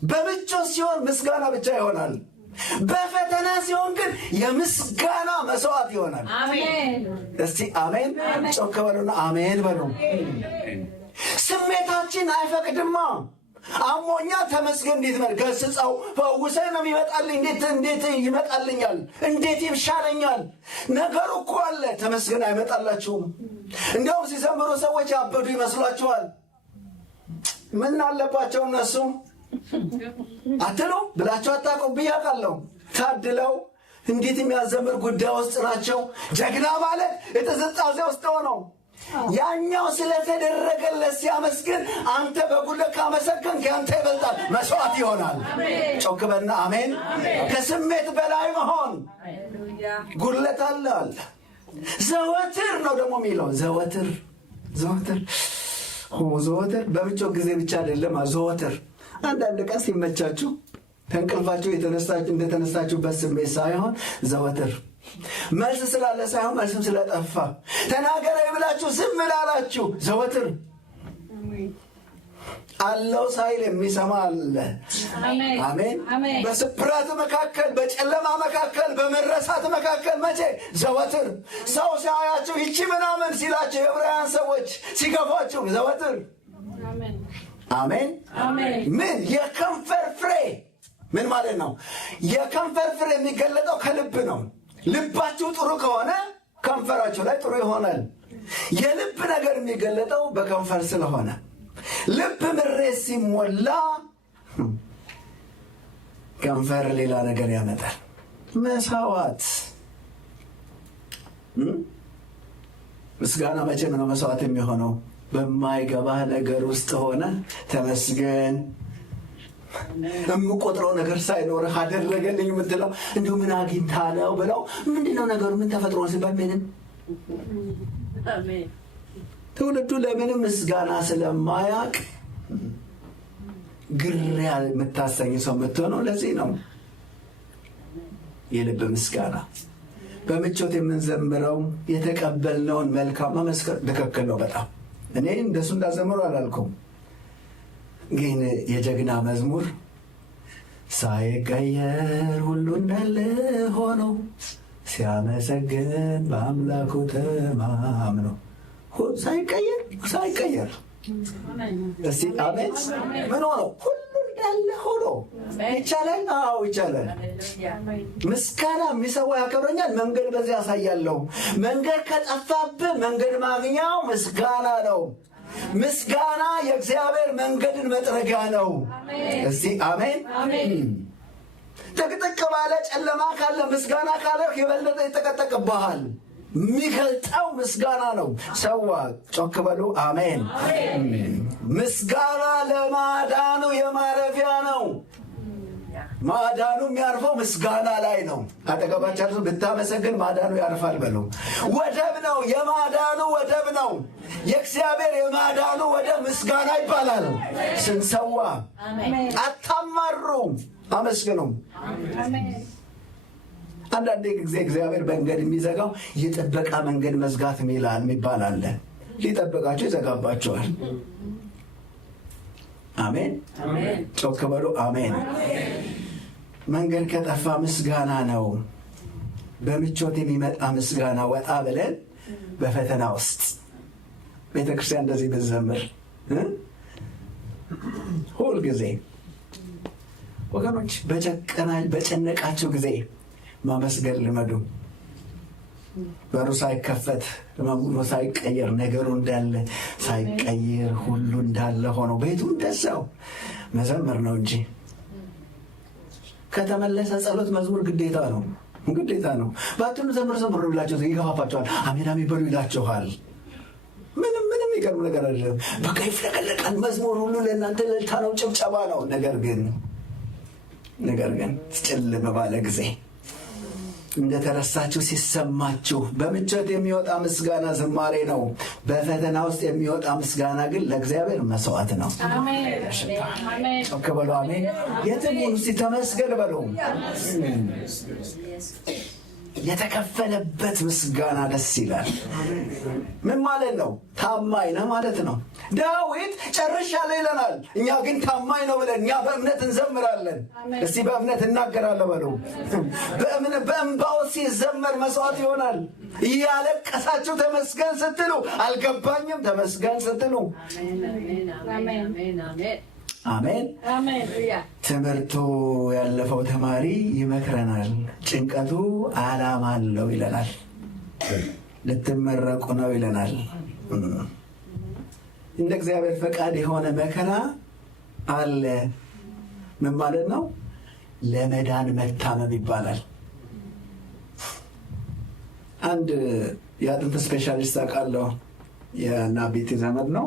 በምቾት ሲሆን ምስጋና ብቻ ይሆናል። በፈተና ሲሆን ግን የምስጋና መስዋዕት ይሆናል። እስቲ አሜን ጮክ በሉና አሜን በሉ። ስሜታችን አይፈቅድማ። አሞኛ ተመስገን፣ እንዴት ነው ገስጸው ፈውሰኝ ነው የሚመጣልኝ? እንዴት ይመጣልኛል? እንዴት ይሻለኛል? ነገሩ እኮ አለ። ተመስገን አይመጣላችሁም። እንዲያውም ሲዘምሩ ሰዎች ያበዱ ይመስሏችኋል። ምን አለባቸው እነሱ አትሉ ብላችሁ አታውቁም ብዬ አውቃለሁ። ታድለው እንዴት የሚያዘምር ጉዳይ ውስጥ ናቸው። ጀግና ማለት የጥዝጣዜ ውስጥ ሆነው ያኛው ስለተደረገለት ሲያመስግን፣ አንተ በጉልህ ካመሰገንክ ያንተ ይበልጣል፣ መስዋዕት ይሆናል። ጮክ በልና አሜን። ከስሜት በላይ መሆን ጉድለት አለ። ዘወትር ነው ደግሞ የሚለው ዘወትር በምቾት ጊዜ ብቻ አይደለም፣ ዘወትር። አንዳንድ ቀን ሲመቻችሁ ከእንቅልፋችሁ እንደተነሳችሁበት ስሜት ሳይሆን ዘወትር፣ መልስ ስላለ ሳይሆን መልስም ስለጠፋ፣ ተናገረ ብላችሁ ዝም ላላችሁ ዘወትር፣ አለው ሳይል የሚሰማ አለ። አሜን። በስብራት መካከል፣ በጨለማ መካከል፣ በመረሳት መካከል መቼ? ዘወትር። ሰው ሲያያችሁ ይቺ ምናምን ሲላችሁ የዕብራውያን ሰዎች ሲገፏችሁ ዘወትር። አሜን። ምን የከንፈር ፍሬ ምን ማለት ነው? የከንፈር ፍሬ የሚገለጠው ከልብ ነው። ልባችሁ ጥሩ ከሆነ ከንፈራችሁ ላይ ጥሩ ይሆናል። የልብ ነገር የሚገለጠው በከንፈር ስለሆነ ልብ ምሬት ሲሞላ ከንፈር ሌላ ነገር ያመጣል። መስዋዕት ምስጋና መቼም ነው መስዋዕት የሚሆነው? በማይገባህ ነገር ውስጥ ሆነ ተመስገን የምቆጥረው ነገር ሳይኖርህ አደረገልኝ የምትለው እንዲሁ ምን አግኝታ ነው ብለው ምንድነው ነገሩ ምን ተፈጥሮ ሲባል ምንም ትውልዱ ለምንም ምስጋና ስለማያቅ ግር የምታሰኝ ሰው የምትሆነው ለዚህ ነው። የልብ ምስጋና በምቾት የምንዘምረው የተቀበልነውን መልካም መመስከር ትክክል ነው። በጣም እኔ እንደሱ እንዳዘምሩ አላልኩም፣ ግን የጀግና መዝሙር ሳይቀየር ሁሉ እንዳለ ሆኖ ሲያመሰግን በአምላኩ ተማምኖ ሳይቀየር እስቲ አሜን። ምን ሆኖ ሁሉ እንዳለ ሆኖ ይቻላል። አዎ ይቻላል። ምስጋና የሚሰዋ ያከብረኛል፣ መንገድ በዚህ ያሳያለሁ። መንገድ ከጠፋብህ መንገድ ማግኛው ምስጋና ነው። ምስጋና የእግዚአብሔር መንገድን መጥረጊያ ነው። እስቲ አሜን። ጥቅጥቅ ባለ ጨለማ ካለ ምስጋና ካለ የበለጠ ይጠቀጠቅብሃል። የሚገልጠው ምስጋና ነው። ሰዋ ጮክ በሉ አሜን። ምስጋና ለማዳኑ የማረፊያ ነው። ማዳኑ የሚያርፈው ምስጋና ላይ ነው። አጠገባቻችሁ ብታመሰግን ማዳኑ ያርፋል በሉ። ወደብ ነው፣ የማዳኑ ወደብ ነው። የእግዚአብሔር የማዳኑ ወደብ ምስጋና ይባላል። ስንሰዋ አታማሩ፣ አመስግኑም። አንዳንድ ጊዜ እግዚአብሔር መንገድ የሚዘጋው የጥበቃ መንገድ መዝጋት የሚባል አለ። ሊጠበቃቸው ይዘጋባቸዋል። አሜን። ጮክ በሉ አሜን። መንገድ ከጠፋ ምስጋና ነው። በምቾት የሚመጣ ምስጋና ወጣ ብለን በፈተና ውስጥ ቤተክርስቲያን እንደዚህ ብትዘምር ሁል ጊዜ ወገኖች በጨነቃቸው ጊዜ ማመስገን ልመዱ። በሩ ሳይከፈት መጉኖ ሳይቀየር ነገሩ እንዳለ ሳይቀየር ሁሉ እንዳለ ሆኖ ቤቱ እንደዛው መዘመር ነው እንጂ ከተመለሰ ጸሎት መዝሙር ግዴታ ነው። ባትኑ ዘምር ብላቸው ይገፋፋቸዋል። አሜን አሜን በሉ ይላቸዋል። ምንም ይገርም ነገር አይደለም። በቃ ይፍለቀለቃል። መዝሙር ሁሉ ለእናንተ እልልታ ነው፣ ጭብጨባ ነው። ነገር ግን ጭልም ባለ ጊዜ እንደተረሳችሁ ሲሰማችሁ በምቾት የሚወጣ ምስጋና ዝማሬ ነው። በፈተና ውስጥ የሚወጣ ምስጋና ግን ለእግዚአብሔር መስዋዕት ነው። ጮክ በሉ አሜን። የትም ሁሉ ተመስገን በሉ። የተከፈለበት ምስጋና ደስ ይላል። ምን ማለት ነው? ታማኝ ነው ማለት ነው። ዳዊት ጨርሻለሁ ይለናል። እኛ ግን ታማኝ ነው ብለን እኛ በእምነት እንዘምራለን። እስቲ በእምነት እናገራለሁ በሉ። በእንባው ሲዘመር መስዋዕት ይሆናል። እያለቀሳችሁ ተመስገን ስትሉ አልገባኝም፣ ተመስገን ስትሉ አሜን። ትምህርቱ ያለፈው ተማሪ ይመክረናል። ጭንቀቱ ዓላማ አለው ይለናል። ልትመረቁ ነው ይለናል። እንደ እግዚአብሔር ፈቃድ የሆነ መከራ አለ። ምን ማለት ነው? ለመዳን መታመም ይባላል። አንድ የአጥንት ስፔሻሊስት አውቃለሁ፣ የና ቤቴ ዘመድ ነው።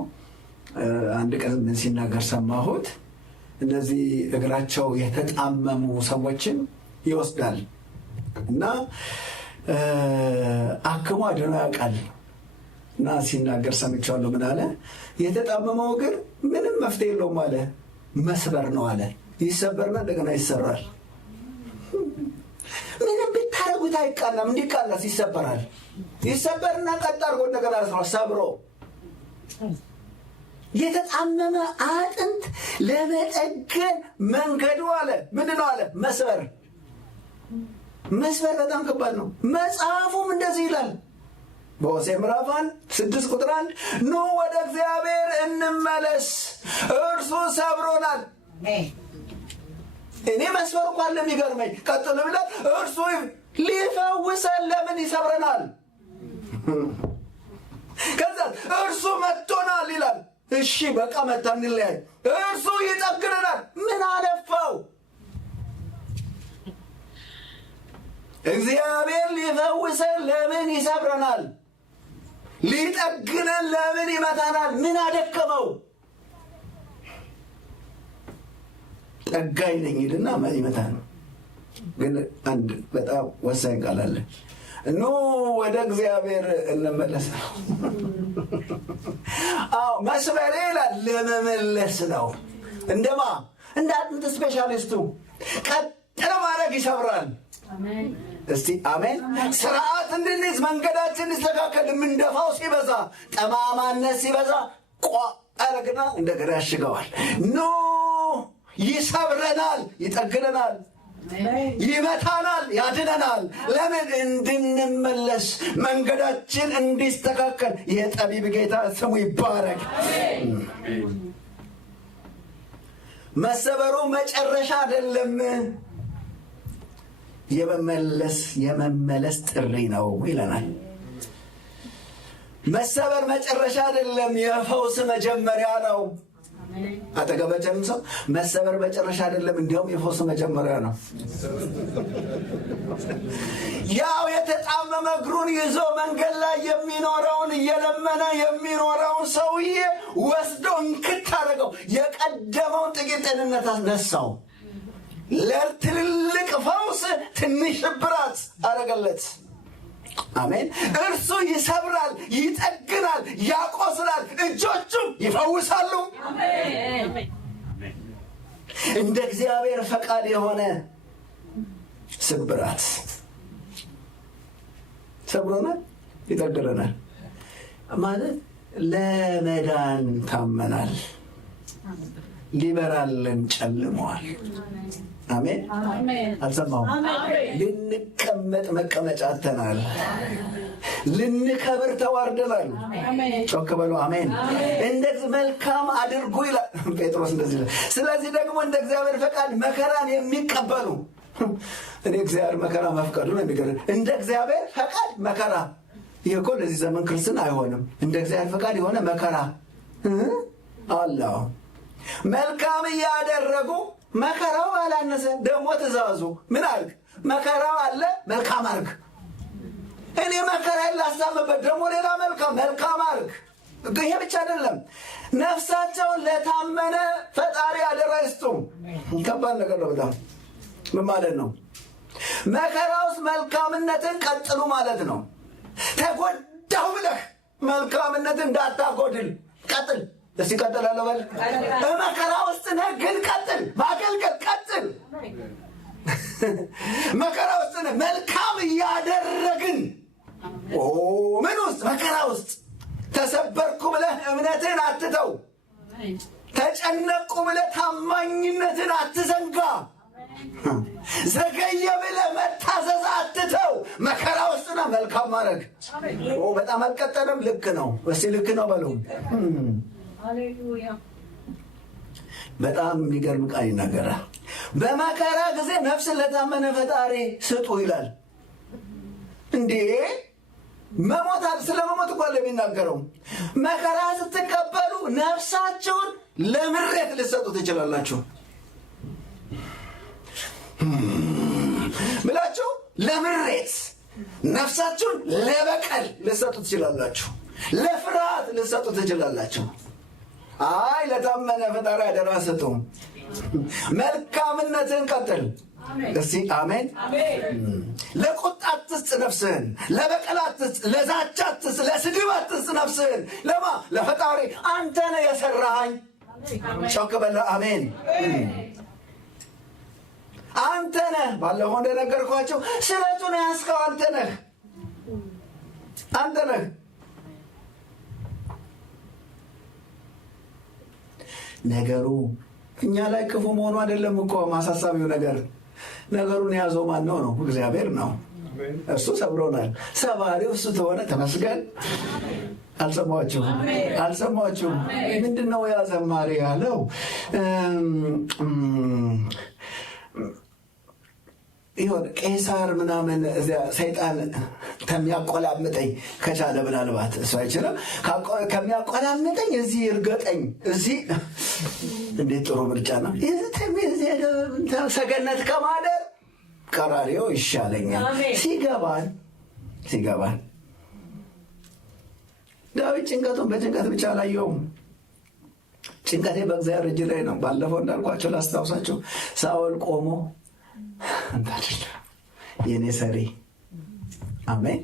አንድ ቀን ምን ሲናገር ሰማሁት። እነዚህ እግራቸው የተጣመሙ ሰዎችን ይወስዳል እና አክሞ አድኖ ያውቃል። እና ሲናገር ሰምቻለሁ። ምን አለ? የተጣመመው እግር ምንም መፍትሄ የለውም አለ፣ መስበር ነው አለ። ይሰበርና እንደገና ይሰራል። ምንም ብታረጉት አይቃናም፣ እንዲቃናስ ይሰበራል። ይሰበርና ቀጥ አድርጎ እንደገና ሰብሮ የተጣመመ አጥንት ለመጠገን መንገዱ አለ ምንድን ነው አለ? መስበር። መስበር በጣም ከባድ ነው። መጽሐፉም እንደዚህ ይላል በሆሴዕ ምዕራፍ 6 ቁጥር 1 ኑ ወደ እግዚአብሔር እንመለስ እርሱ ሰብሮናል። እኔ መስበር እንኳን ለሚገርመኝ ቀጥሎ ብለን እርሱ ሊፈውሰን ለምን ይሰብረናል? ከዛ እርሱ መጥቶናል ይላል። እሺ በቃ መጣ እንለያይ። እርሱ ይጠግነናል። ምን አለፋው? እግዚአብሔር ሊፈውሰን ለምን ይሰብረናል? ሊጠግነን ለምን ይመታናል? ምን አደከመው? ጠጋኝ ነኝ ይልና ይመታል። ግን አንድ በጣም ወሳኝ ቃል አለ። ኑ ወደ እግዚአብሔር እንመለስ ነው። አዎ መስበሬ ይላል ለመመለስ ነው። እንደማ እንደ አጥንት ስፔሻሊስቱ ቀጥ ለማድረግ ይሰብራል። እስቲ አሜን። ስርዓት እንድንይዝ መንገዳችን እንዲስተካከል የምንደፋው ሲበዛ፣ ጠማማነት ሲበዛ አረግና እንደገና ያሽገዋል። ኖ ይሰብረናል፣ ይጠግነናል፣ ይመታናል፣ ያድነናል። ለምን? እንድንመለስ መንገዳችን እንዲስተካከል። የጠቢብ ጌታ ስሙ ይባረክ። መሰበሩ መጨረሻ አይደለም፣ የመመለስ ጥሪ ነው ይለናል። መሰበር መጨረሻ አይደለም፣ የፈውስ መጀመሪያ ነው። አጠገባችንም ሰው መሰበር መጨረሻ አይደለም፣ እንዲያውም የፈውስ መጀመሪያ ነው። ያው የተጣመመ እግሩን ይዞ መንገድ ላይ የሚኖረውን እየለመነ የሚኖረውን ሰውዬ ወስዶ እንክት አደረገው። የቀደመውን ጥቂት ጤንነት አስነሳው። ለትልልቅ ፈውስ ትንሽ ብራት አረገለት። አሜን። እርሱ ይሰብራል፣ ይጠግናል፣ ያቆስላል፣ እጆቹም ይፈውሳሉ። እንደ እግዚአብሔር ፈቃድ የሆነ ስብራት ሰብሮናል፣ ይጠግነናል ማለት ለመዳን ታመናል፣ ሊበራልን ጨልመዋል። አሜን። አልሰማሁም። ልንቀመጥ መቀመጫ አጥተናል፣ ልንከብር ተዋርደናል። ጮክ በሉ አሜን። እንደዚህ መልካም አድርጉ ይላል ጴጥሮስ እንደዚህ ይላል። ስለዚህ ደግሞ እንደ እግዚአብሔር ፈቃድ መከራን የሚቀበሉ እኔ እግዚአብሔር መከራ መፍቀዱ ነው የሚገርም። እንደ እግዚአብሔር ፈቃድ መከራ። ይህ እኮ ለዚህ ዘመን ክርስትና አይሆንም። እንደ እግዚአብሔር ፈቃድ የሆነ መከራ አላህ መልካም እያደረጉ መከራው አላነሰ ደግሞ ትእዛዙ ምን አድርግ? መከራው አለ መልካም አድርግ። እኔ መከራዬን ላሳምበት ደግሞ ሌላ መልካም አድርግ። ይሄ ብቻ አይደለም፣ ነፍሳቸውን ለታመነ ፈጣሪ አደራ ይስጡ። ከባድ ነገር ነው በጣም። ምን ማለት ነው? መከራ ውስጥ መልካምነትን ቀጥሉ ማለት ነው። ተጎዳሁ ብለህ መልካምነትን እንዳታጎድል ቀጥል። እስቲ ቀጥላለሁ በል። በመከራ ውስጥ ነህ ግን ቀጥል፣ ማገልገል ቀጥል። መከራ ውስጥ ነህ መልካም እያደረግን ምን ውስጥ? መከራ ውስጥ። ተሰበርኩ ብለህ እምነትን አትተው። ተጨነቁ ብለህ ታማኝነትን አትዘንጋ። ዘገየ ብለህ መታዘዝ አትተው። መከራ ውስጥ ነህ መልካም ማድረግ። በጣም አልቀጠለም። ልክ ነው። እስቲ ልክ ነው በሉ። በጣም የሚገርም ቃል ይናገራል። በመከራ ጊዜ ነፍስን ለታመነ ፈጣሪ ስጡ ይላል። እንዴ መሞት ስለ መሞት እንኳን ለሚናገረው መከራ ስትቀበሉ ነፍሳቸውን ለምሬት ልሰጡ ትችላላችሁ። ብላችሁ ለምሬት ነፍሳችሁን ለበቀል ልትሰጡ ትችላላችሁ። ለፍርሃት ልትሰጡ ትችላላችሁ። አይ ለታመነ ፈጣሪ አደራ ስጡ። መልካምነትን ቀጥል። እስቲ አሜን። ለቁጣ አትስጥ ነፍስህን፣ ለበቀል አትስጥ፣ ለዛቻ አትስጥ፣ ለስድብ አትስጥ ነፍስህን። ለማ ለፈጣሪ አንተ ነህ የሰራኸኝ። ጮክ በል አሜን። አንተ ነህ። ባለፈው እንደነገርኳቸው ስለቱን ያስከው አንተ ነህ፣ አንተ ነህ። ነገሩ እኛ ላይ ክፉ መሆኑ አይደለም እኮ ማሳሳቢው ነገር። ነገሩን የያዘው ማን ነው? ነው እግዚአብሔር ነው። እሱ ሰብሮናል። ሰባሪው እሱ ተሆነ ተመስገን። አልሰማችሁም? ምንድን ነው ያ ዘማሪ ያለው? ይሁን ቄሳር ምናምን እዚያ ሰይጣን ከሚያቆላምጠኝ ከቻለ ምናልባት እሱ አይችልም። ከሚያቆላምጠኝ እዚህ እርገጠኝ። እዚህ እንዴት ጥሩ ምርጫ ነው! ሰገነት ከማደር ቀራሪዮ ይሻለኛል። ሲገባን ዳዊት ጭንቀቱን በጭንቀት ብቻ አላየውም። ጭንቀቴ በእግዚአብሔር እጅ ላይ ነው። ባለፈው እንዳልኳቸው ላስታውሳቸው፣ ሳኦል ቆሞ አንተ አይደለም የኔ ሰሪ። አሜን።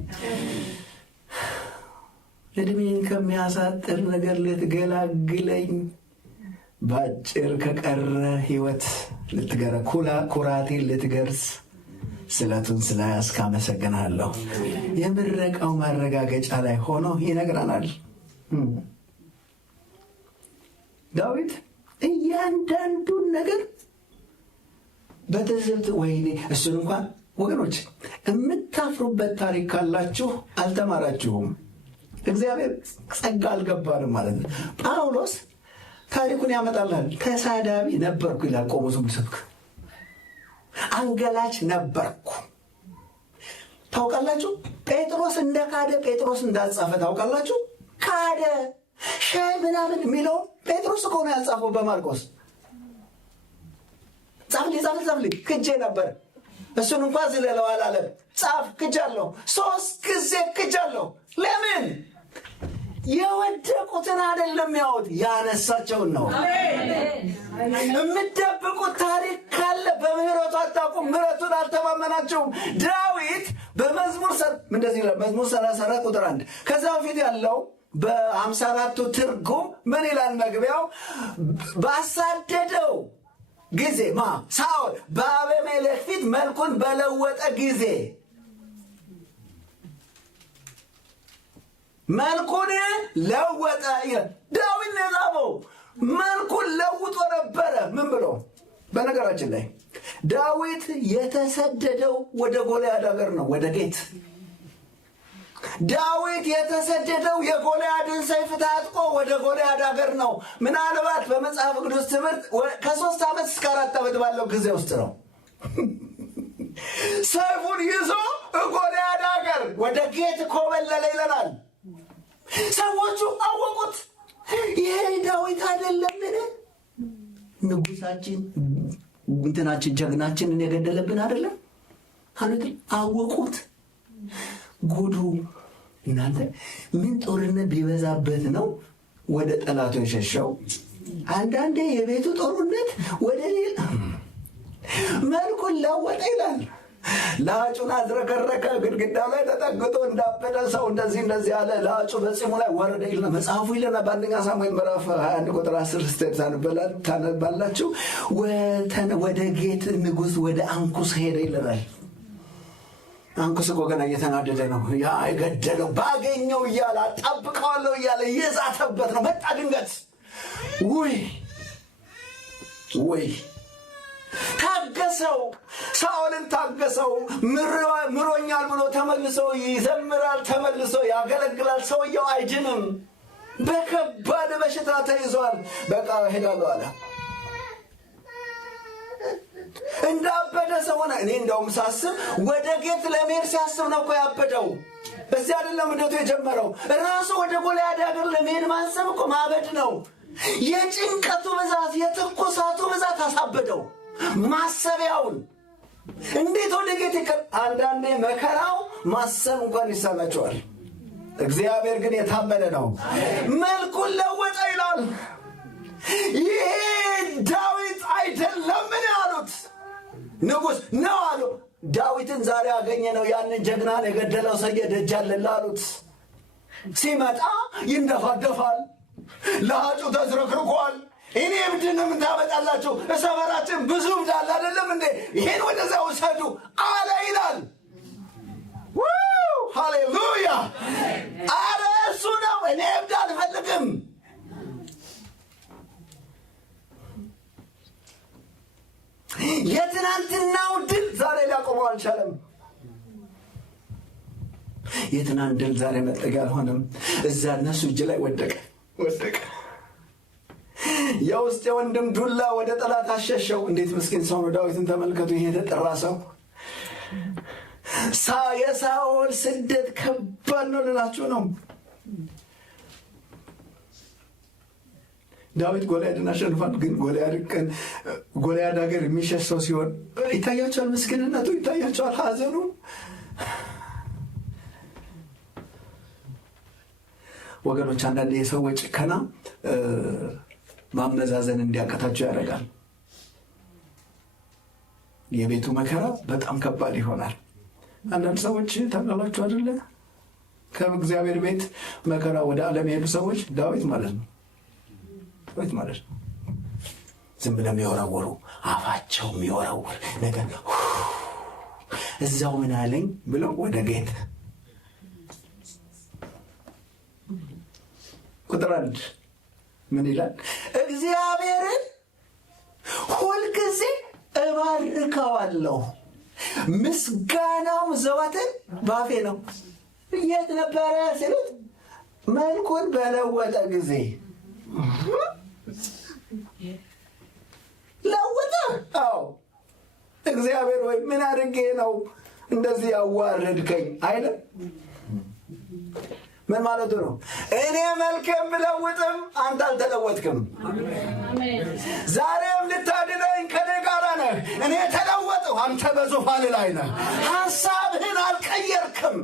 እድሜን ከሚያሳጥር ነገር ልትገላግለኝ ባጭር ከቀረ ህይወት ልትገረ ኩራቴን ልትገርስ ስለቱን ስለያዝክ አመሰግናለሁ። የምረቃው ማረጋገጫ ላይ ሆኖ ይነግረናል ዳዊት እያንዳንዱን ነገር በትዝብት። ወይኔ እሱን እንኳን ወገኖች የምታፍሩበት ታሪክ ካላችሁ አልተማራችሁም። እግዚአብሔር ጸጋ አልገባንም ማለት ነው። ጳውሎስ ታሪኩን ያመጣላል። ተሳዳቢ ነበርኩ ይላል። ቆሞ ዝም ብሰብክ አንገላች ነበርኩ። ታውቃላችሁ ጴጥሮስ እንደካደ ጴጥሮስ እንዳልጻፈ ታውቃላችሁ። ካደ ሻይ ምናምን የሚለው ጴጥሮስ እኮ ነው ያልጻፈው በማርቆስ። ጻፍልኝ ክጄ ነበር። እሱን እንኳን ዝለለው አላለም። ጻፍ ክጃለሁ፣ 3 ጊዜ ክጃለሁ። ለምን? የወደቁትን አይደለም ያወት ያነሳቸውን ነው። የምትደብቁት ታሪክ ካለ በምህረቱ አታውቁም፣ ምህረቱን አልተማመናቸውም። ዳዊት በመዝሙር እንደዚህ ይላል። መዝሙር 34 ቁጥር 1 ከዛ በፊት ያለው በ54ቱ ትርጉም ምን ይላል መግቢያው? ባሳደደው ጊዜ ሳኦል በአቤሜሌክ ፊት መልኩን በለወጠ ጊዜ መልኩን ለወጠ። ዳዊት ነው የጻፈው። መልኩን ለውጦ ነበረ። ምን ብሎ? በነገራችን ላይ ዳዊት የተሰደደው ወደ ጎልያድ ሀገር ነው፣ ወደ ጌት። ዳዊት የተሰደደው የጎልያድን ሰይፍ ታጥቆ ወደ ጎልያድ ሀገር ነው። ምናልባት በመጽሐፍ ቅዱስ ትምህርት ከ3 ዓመት እስከ 4 ዓመት ባለው ጊዜ ውስጥ ነው ሰይፉን ይዞ ጎልያድ ሀገር ወደ ጌት ኮበለለ ይለናል። ሰዎቹ አወቁት። ይሄ ዳዊት አይደለምን? ንጉሳችን እንትናችን ጀግናችንን የገደለብን አይደለም? አወቁት። ጉዱ እናንተ ምን ጦርነት ቢበዛበት ነው ወደ ጠላቱ የሸሸው? አንዳንዴ የቤቱ ጦርነት ወደ ሌላ መልኩን ለወጠ ይላል። ላጩን አዝረከረከ፣ ግድግዳው ላይ ተጠግቶ እንዳበደ ሰው እንደዚህ ያለ ላጩ በጺሙ ላይ ወረደ ይልና መጽሐፉ ይለና በአንደኛ ሳሙኤል ምዕራፍ 21 ቁጥር 10 ታነባላችሁ። ወደ ጌት ንጉሥ ወደ አንኩስ ሄደ ይለናል። አንኩስ እኮ ገና እየተናደደ ነው። ያ የገደለው ባገኘው እያለ አጣብቀዋለሁ እያለ እየዛተበት ነው። መጣ ድንገት። ውይ ታገሰው። ሳኦልን ታገሰው። ምሮኛል ብሎ ተመልሶ ይዘምራል፣ ተመልሶ ያገለግላል። ሰውየው አይድንም፣ በከባድ በሽታ ተይዟል። በቃ ሄዳለሁ አለ። እንዳበደ ሰው ሆነ። እኔ እንደውም ሳስብ ወደ ጌት ለመሄድ ሲያስብ ነው እኮ ያበደው። በዚህ አይደለም እንደቱ የጀመረው። ራሱ ወደ ጎልያድ ሀገር ለመሄድ ማሰብ እኮ ማበድ ነው። የጭንቀቱ ብዛት፣ የትኩሳቱ ብዛት አሳበደው። ማሰቢያውን እንዴት ወደ ጌታ አንዳንዴ መከራው ማሰብ እንኳን ይሳናቸዋል። እግዚአብሔር ግን የታመነ ነው። መልኩን ለወጠ ይላል። ይሄ ዳዊት አይደለምን አሉት። ንጉሥ ነው አሉ። ዳዊትን ዛሬ ያገኘ ነው ያንን ጀግናን የገደለው ሰየ ደጃለላ አሉት። ሲመጣ ይንደፋደፋል፣ ለአጩ ተዝረክርኳል። እኔ እብድን ምን ታመጣላችሁ? እሰፈራችን ብዙ እብድ አለ አይደለም እንዴ? ይሄን ወደዛ ውሰዱ አለ ይላል። ሃሌሉያ! አረ እሱ ነው። እኔ እብድ አልፈልግም። የትናንትናው ድል ዛሬ ሊያቆመው አልቻለም። የትናንት ድል ዛሬ መጠጊያ አልሆነም። እዛ እነሱ እጅ ላይ ወደቀ። የውስጥ የወንድም ዱላ ወደ ጠላት አሸሸው። እንዴት ምስኪን ሰው ነው! ዳዊትን ተመልከቱ። ይሄ የተጠራ ሰው የሳኦል ስደት ከባድ ነው ልላችሁ ነው። ዳዊት ጎልያድን አሸንፏል። ግን ጎልያድ ሀገር የሚሸሽ ሰው ሲሆን ይታያቸዋል። ምስኪንነቱ ይታያቸዋል። ሐዘኑ ወገኖች፣ አንዳንድ የሰዎች ጭከና ማመዛዘን እንዲያቀታቸው ያደርጋል። የቤቱ መከራ በጣም ከባድ ይሆናል። አንዳንድ ሰዎች ታውቃላችሁ አይደለ? ከእግዚአብሔር ቤት መከራ ወደ ዓለም የሄዱ ሰዎች ዳዊት ማለት ነው። ዝም ብለው የሚወረወሩ አፋቸው የሚወረውር ነገር እዛው ምን አለኝ ብለው ወደ ጌት ቁጥር 1 ምን ይላል? እግዚአብሔርን ሁልጊዜ እባርከዋለሁ፣ ምስጋናውም ዘወትር ባፌ ነው። የት ነበረ ሲሉት መልኩን በለወጠ ጊዜ ለወጠ። አዎ እግዚአብሔር ወይ ምን አድርጌ ነው እንደዚህ ያዋረድከኝ አይደል? ምን ማለቱ ነው? እኔ መልኬን ብለውጥም አንተ አልተለወጥክም። ዛሬም ልታድነኝ ከኔ ጋር ነህ። እኔ ተለወጥሁ፣ አንተ በዙፋን ላይ ነህ። ሐሳብህን አልቀየርክም።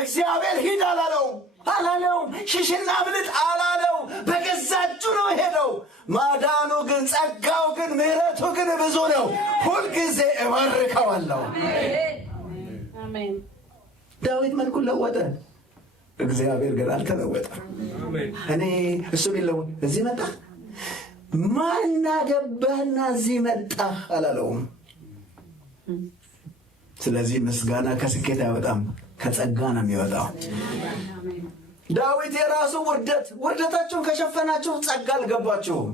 እግዚአብሔር ሂድ አላለው፣ ሽሽና ምልጥ አላለው። በገዛ እጁ ነው ሄደው። ማዳኑ ግን ጸጋው ግን ምሕረቱ ግን ብዙ ነው። ሁልጊዜ እባርከዋለሁ። ዳዊት መልኩን ለወጠ፣ እግዚአብሔር ግን አልተለወጠም። እኔ እሱ ቢለወጥ እዚህ መጣ ማን አገባህና እዚህ መጣህ አላለውም። ስለዚህ ምስጋና ከስኬት አይወጣም፣ ከጸጋ ነው የሚወጣው። ዳዊት የራሱ ውርደታችሁን ከሸፈናችሁ ጸጋ አልገባችሁም።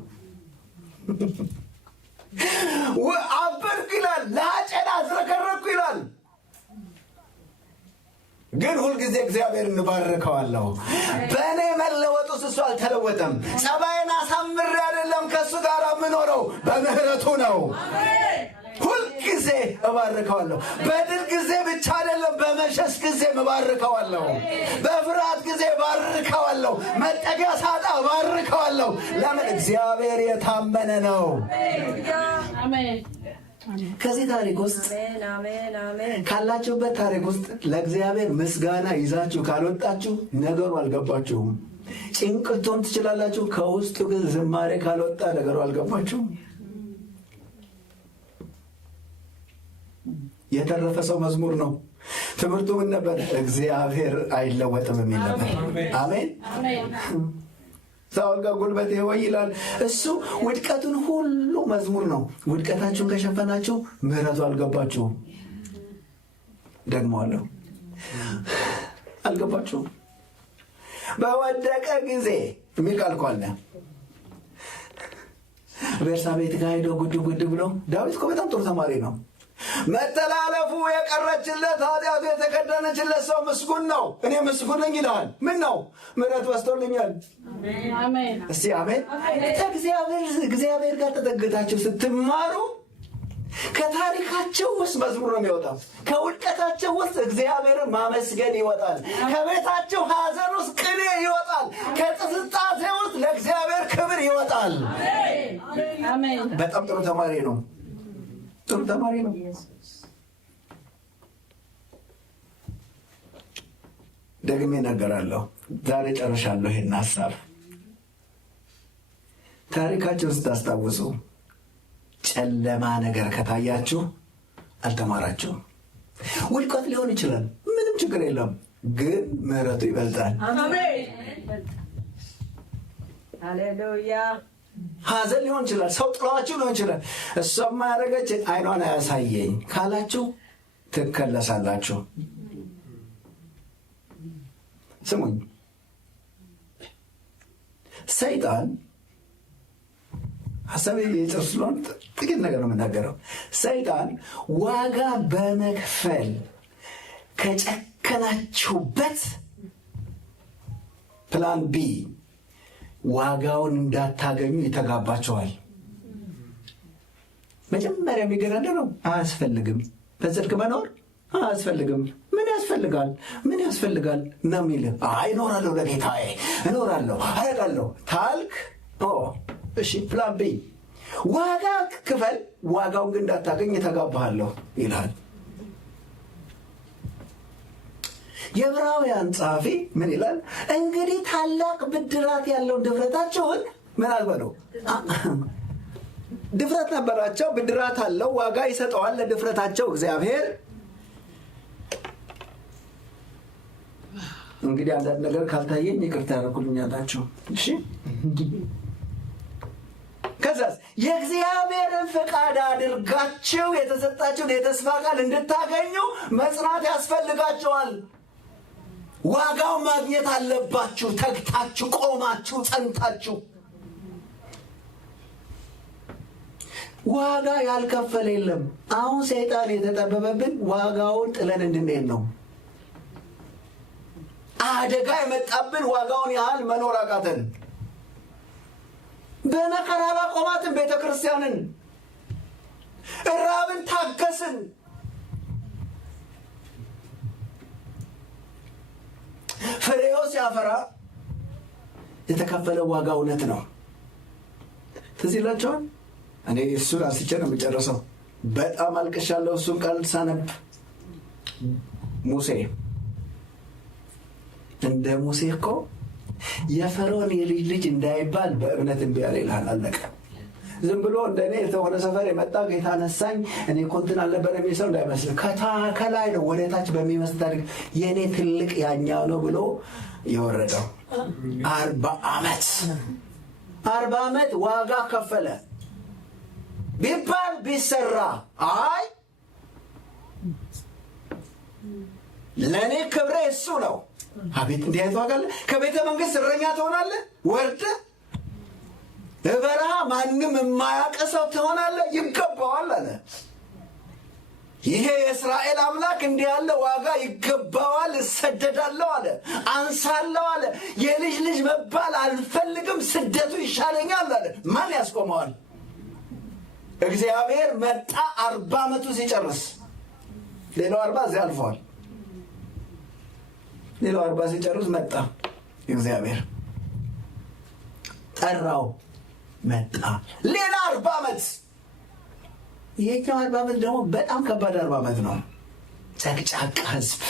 አበድኩ ይላል፣ ለአጨዳ አዝረከረኩ ይላል። ግን ሁልጊዜ እግዚአብሔር እንባርከዋለሁ። በእኔ መለወጡስ እሱ አልተለወጠም። ጸባይን አሳምሬ አይደለም ከእሱ ጋር የምኖረው፣ በምህረቱ ነው። ሁልጊዜ እባርከዋለሁ። በድል ጊዜ ብቻ አይደለም፣ በመሸሽ ጊዜ እባርከዋለሁ። በፍርሃት ጊዜ እባርከዋለሁ። መጠጊያ ሳጣ እባርከዋለሁ። ለምን? እግዚአብሔር የታመነ ነው። ከዚህ ታሪክ ውስጥ ካላችሁበት ታሪክ ውስጥ ለእግዚአብሔር ምስጋና ይዛችሁ ካልወጣችሁ ነገሩ አልገባችሁም። ጭንቅልቶን ትችላላችሁ፣ ከውስጡ ግን ዝማሬ ካልወጣ ነገሩ አልገባችሁም። የተረፈ ሰው መዝሙር ነው። ትምህርቱ ምን ነበር? እግዚአብሔር አይለወጥም የሚል ነበር። አሜን። ሳኦል ጋር ጉልበቴ ሆይ ይላል። እሱ ውድቀቱን ሁሉ መዝሙር ነው። ውድቀታችሁን ከሸፈናችሁ ምህረቱ አልገባችሁም። ደግሞአለሁ፣ አልገባችሁም። በወደቀ ጊዜ የሚል ቃል እኮ አለ። ቤርሳቤህ ጋር ሄዶ ጉድ ብሎ ዳዊት እኮ በጣም ጥሩ ተማሪ ነው። መተላለፉ የቀረችለት ኃጢአቱ የተከደነችለት ሰው ምስጉን ነው። እኔ ምስጉን ነኝ ይልሃል። ምን ነው? ምሕረት በስቶልኛል። እስቲ አሜን። እግዚአብሔር ጋር ተጠግታችሁ ስትማሩ ከታሪካቸው ውስጥ መዝሙር ነው የሚወጣው። ከውድቀታቸው ውስጥ እግዚአብሔርን ማመስገን ይወጣል። ከቤታቸው ሐዘን ውስጥ ቅኔ ይወጣል። ከጥስጣሴ ውስጥ ለእግዚአብሔር ክብር ይወጣል። በጣም ጥሩ ተማሪ ነው። ጥሩ ተማሪ ነው። ደግሜ እነግራለሁ። ዛሬ ጨርሻለሁ ይሄን ሀሳብ። ታሪካችሁን ስታስታውሱ ጨለማ ነገር ከታያችሁ አልተማራችሁም። ውድቀት ሊሆን ይችላል፣ ምንም ችግር የለም። ግን ምሕረቱ ይበልጣል። ሃሌሉያ። ሐዘን ሊሆን ይችላል፣ ሰው ጥሏችሁ ሊሆን ይችላል። እሷማ ያደረገች አይኗን አያሳየኝ ካላችሁ ትከለሳላችሁ። ስሙኝ፣ ሰይጣን ሀሳቤ የጨርስ ስለሆነ ጥቂት ነገር ነው የምናገረው። ሰይጣን ዋጋ በመክፈል ከጨከናችሁበት ፕላን ቢ ዋጋውን እንዳታገኙ ይተጋባቸዋል። መጀመሪያ የሚገዳደረው አያስፈልግም፣ በጽድቅ መኖር አያስፈልግም። ምን ያስፈልጋል? ምን ያስፈልጋል ነው የሚልህ። እኖራለሁ፣ ለጌታዬ እኖራለሁ፣ አረጋለሁ ታልክ። እሺ ፕላን ቢ ዋጋ ክፈል፣ ዋጋውን ግን እንዳታገኝ እተጋባሃለሁ ይልሃል። የዕብራውያን ጸሐፊ ምን ይላል? እንግዲህ ታላቅ ብድራት ያለውን ድፍረታቸውን ምን አልበለው። ድፍረት ነበራቸው፣ ብድራት አለው፣ ዋጋ ይሰጠዋል ለድፍረታቸው እግዚአብሔር። እንግዲህ አንዳንድ ነገር ካልታየኝ ይቅርታ ያደርጉልኛላችሁ። እሺ ከዛስ የእግዚአብሔርን ፈቃድ አድርጋችሁ የተሰጣችሁን የተስፋ ቃል እንድታገኙ መጽናት ያስፈልጋችኋል። ዋጋው ማግኘት አለባችሁ። ተግታችሁ፣ ቆማችሁ፣ ጸንታችሁ። ዋጋ ያልከፈለ የለም። አሁን ሰይጣን የተጠበበብን ዋጋውን ጥለን እንድንሄድ ነው። አደጋ የመጣብን ዋጋውን ያህል መኖር አቃተን። በመከራ ባቆማትን ቤተ ክርስቲያንን፣ እራብን ታገስን። ፍሬው ሲያፈራ የተከፈለ ዋጋ እውነት ነው። ትዝ ይላችኋል። እኔ እሱን አንስቼ ነው የምጨርሰው። በጣም አልቅሻለሁ እሱን ቃል ሳነብ። ሙሴ እንደ ሙሴ እኮ የፈርዖን የልጅ ልጅ እንዳይባል በእምነት እምቢ አለ ይልሃል። አለቀ። ዝም ብሎ እንደኔ የተሆነ ሰፈር የመጣ ጌታ ነሳኝ እኔ ኮንትን አልነበረ የሚል ሰው እንዳይመስል። ከላይ ነው ወደ ታች በሚመስል ታሪክ የእኔ ትልቅ ያኛው ነው ብሎ የወረደው 40 ዓመት ዋጋ ከፈለ ቢባል ቢሰራ አይ ለእኔ ክብሬ እሱ ነው። አቤት እንዲህ አይነት ዋጋ አለ። ከቤተ መንግስት እረኛ ትሆናለህ፣ ወርደህ በበረሃ ማንም የማያውቅሰው ትሆናለህ፣ ይገባዋል አለ። ይሄ የእስራኤል አምላክ እንዲህ ያለ ዋጋ ይገባዋል። እሰደዳለሁ አለ፣ አንሳለሁ አለ። የልጅ ልጅ መባል አልፈልግም፣ ስደቱ ይሻለኛል አለ። ማን ያስቆመዋል? እግዚአብሔር መጣ። 40 ዓመቱ ሲጨርስ ሌላው 40 እዚያ አልፈዋል። ሌላው 40 ሲጨርስ መጣ እግዚአብሔር፣ ጠራው፣ መጣ። ሌላ 40 ዓመት። ይሄኛው 40 ዓመት ደግሞ በጣም ከባድ 40 ዓመት ነው። ጨቅጫቃ ህዝብ፣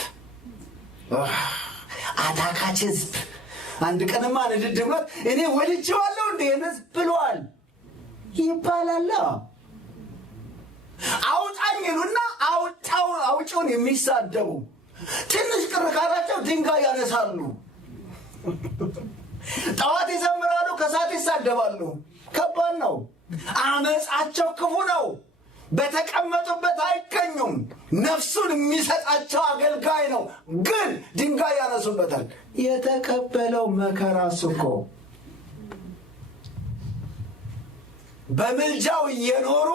አታካች ህዝብ። አንድ ቀንማ ንድድ ብሎት እኔ ወልጄዋለሁ እንደ ህዝብ ብሏል ይባላል። አውጣኝ ይሉና አውጪውን የሚሳደቡ ትንሽ ቅር ካላቸው ድንጋይ ያነሳሉ። ጠዋት ይዘምራሉ፣ ከሰዓት ይሳደባሉ። ከባድ ነው። አመፃቸው ክፉ ነው። በተቀመጡበት አይገኙም። ነፍሱን የሚሰጣቸው አገልጋይ ነው፣ ግን ድንጋይ ያነሱበታል። የተቀበለው መከራ እኮ በምልጃው እየኖሩ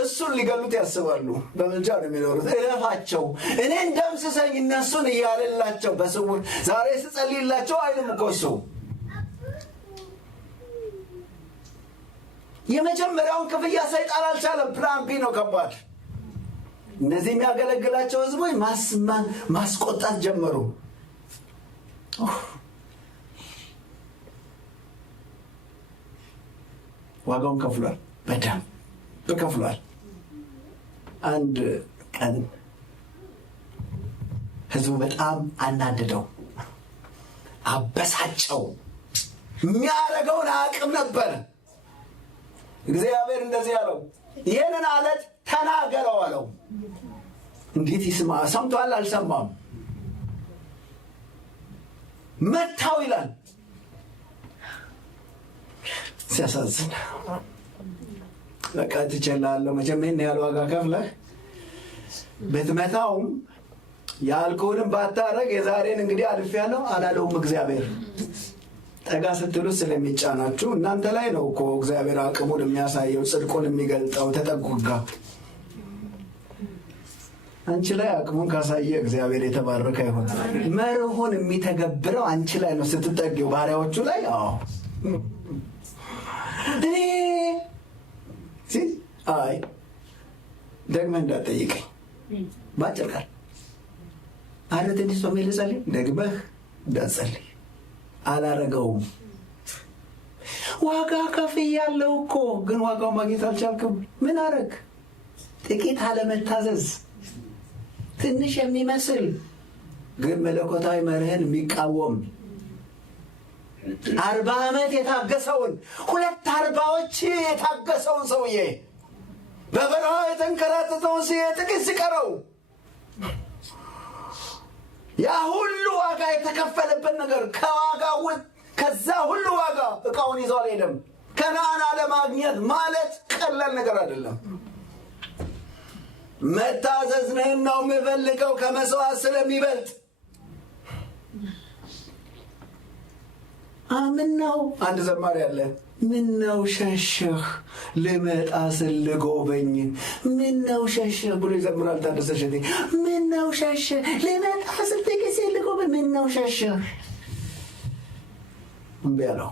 እሱን ሊገሉት ያስባሉ። በምልጃ ነው የሚኖሩት። እለፋቸው፣ እኔን ደምስሰኝ፣ እነሱን እያለላቸው በስውር ዛሬ ስጸልይላቸው አይልም እኮ እሱ። የመጀመሪያውን ክፍያ ሰይጣን አልቻለም። ፕላን ቢ ነው ከባድ። እነዚህ የሚያገለግላቸው ህዝቦች ማስቆጣት ጀመሩ። ዋጋውን ከፍሏል፣ በደንብ ከፍሏል። አንድ ቀን ህዝቡ በጣም አናደደው፣ አበሳጨው። የሚያደርገውን አቅም ነበር። እግዚአብሔር እንደዚህ አለው፣ ይህንን አለት ተናገረው አለው። እንዴት ይስማ? ሰምቷል? አልሰማም? መታው ይላል። ሲያሳዝን። በቃ ትችላለህ፣ መቼም ይህን ያህል ዋጋ ከፍለህ ብትመታውም ያልኩህንም ባታረግ የዛሬን እንግዲህ አልፌያለሁ አላለውም እግዚአብሔር። ጠጋ ስትሉ ስለሚጫናችሁ እናንተ ላይ ነው እኮ እግዚአብሔር አቅሙን የሚያሳየው፣ ጽድቁን የሚገልጠው። ተጠጉጋ አንቺ ላይ አቅሙን ካሳየ እግዚአብሔር የተባረከ ይሆን። መርሆን የሚተገብረው አንቺ ላይ ነው ስትጠጊው፣ ባሪያዎቹ ላይ። አይ ደግመህ እንዳትጠይቀኝ ባጭር ቃል አረት እንዲህ ጾሜ ልጸልይ፣ ደግመህ እንዳትጸልይ። አላረገውም። ዋጋ ከፍያለሁ እኮ ግን ዋጋው ማግኘት አልቻልክም። ምን አረግ? ጥቂት አለመታዘዝ፣ ትንሽ የሚመስል ግን መለኮታዊ መርህን የሚቃወም 40 ዓመት የታገሰውን 2 40ዎች የታገሰውን ሰውዬ በበረሃ የተንከራተተውን ጥቂት ሲቀረው ያ ሁሉ ዋጋ የተከፈለበት ነገር ከዛ ሁሉ ዋጋ እቃውን ይዞ አልሄደም። ከነዓን አለማግኘት ማለት ቀላል ነገር አይደለም። መታዘዝ ነው የምፈልገው ከመስዋዕት ስለሚበልጥ። ምነው አንድ ዘማሪ አለ፣ ምነው ሸሸህ ልመጣ ስል ልጎበኝ፣ ምነው ሸሸህ ብሎ ይዘምራል ታደሰ እሸቴ። ምነው ሸሸህ ልመጣ ስል ጥቂት ልጎበኝ፣ ምነው ሸሸህ። እምቢ አለው።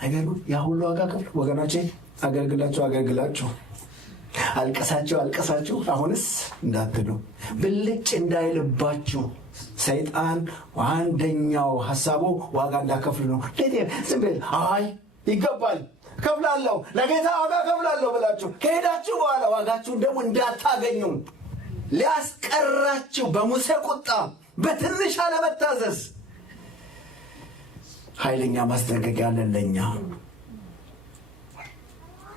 አይገርምም? ያ ሁሉ ዋጋ ከፍሎ ወገኖቼ፣ አገልግላችሁ አልቀሳችሁ አሁንስ እንዳትሉ፣ ብልጭ እንዳይልባችሁ። ሰይጣን አንደኛው ሐሳቡ ዋጋ እንዳከፍል ነው። ዝም ብለህ አይ ይገባል ከፍላለሁ፣ ለጌታ ዋጋ ከፍላለሁ ብላችሁ ከሄዳችሁ በኋላ ዋጋችሁን ደግሞ እንዳታገኙ ሊያስቀራችሁ በሙሴ ቁጣ በትንሽ አለመታዘዝ ኃይለኛ ማስጠንቀቂያ አለን ለእኛ።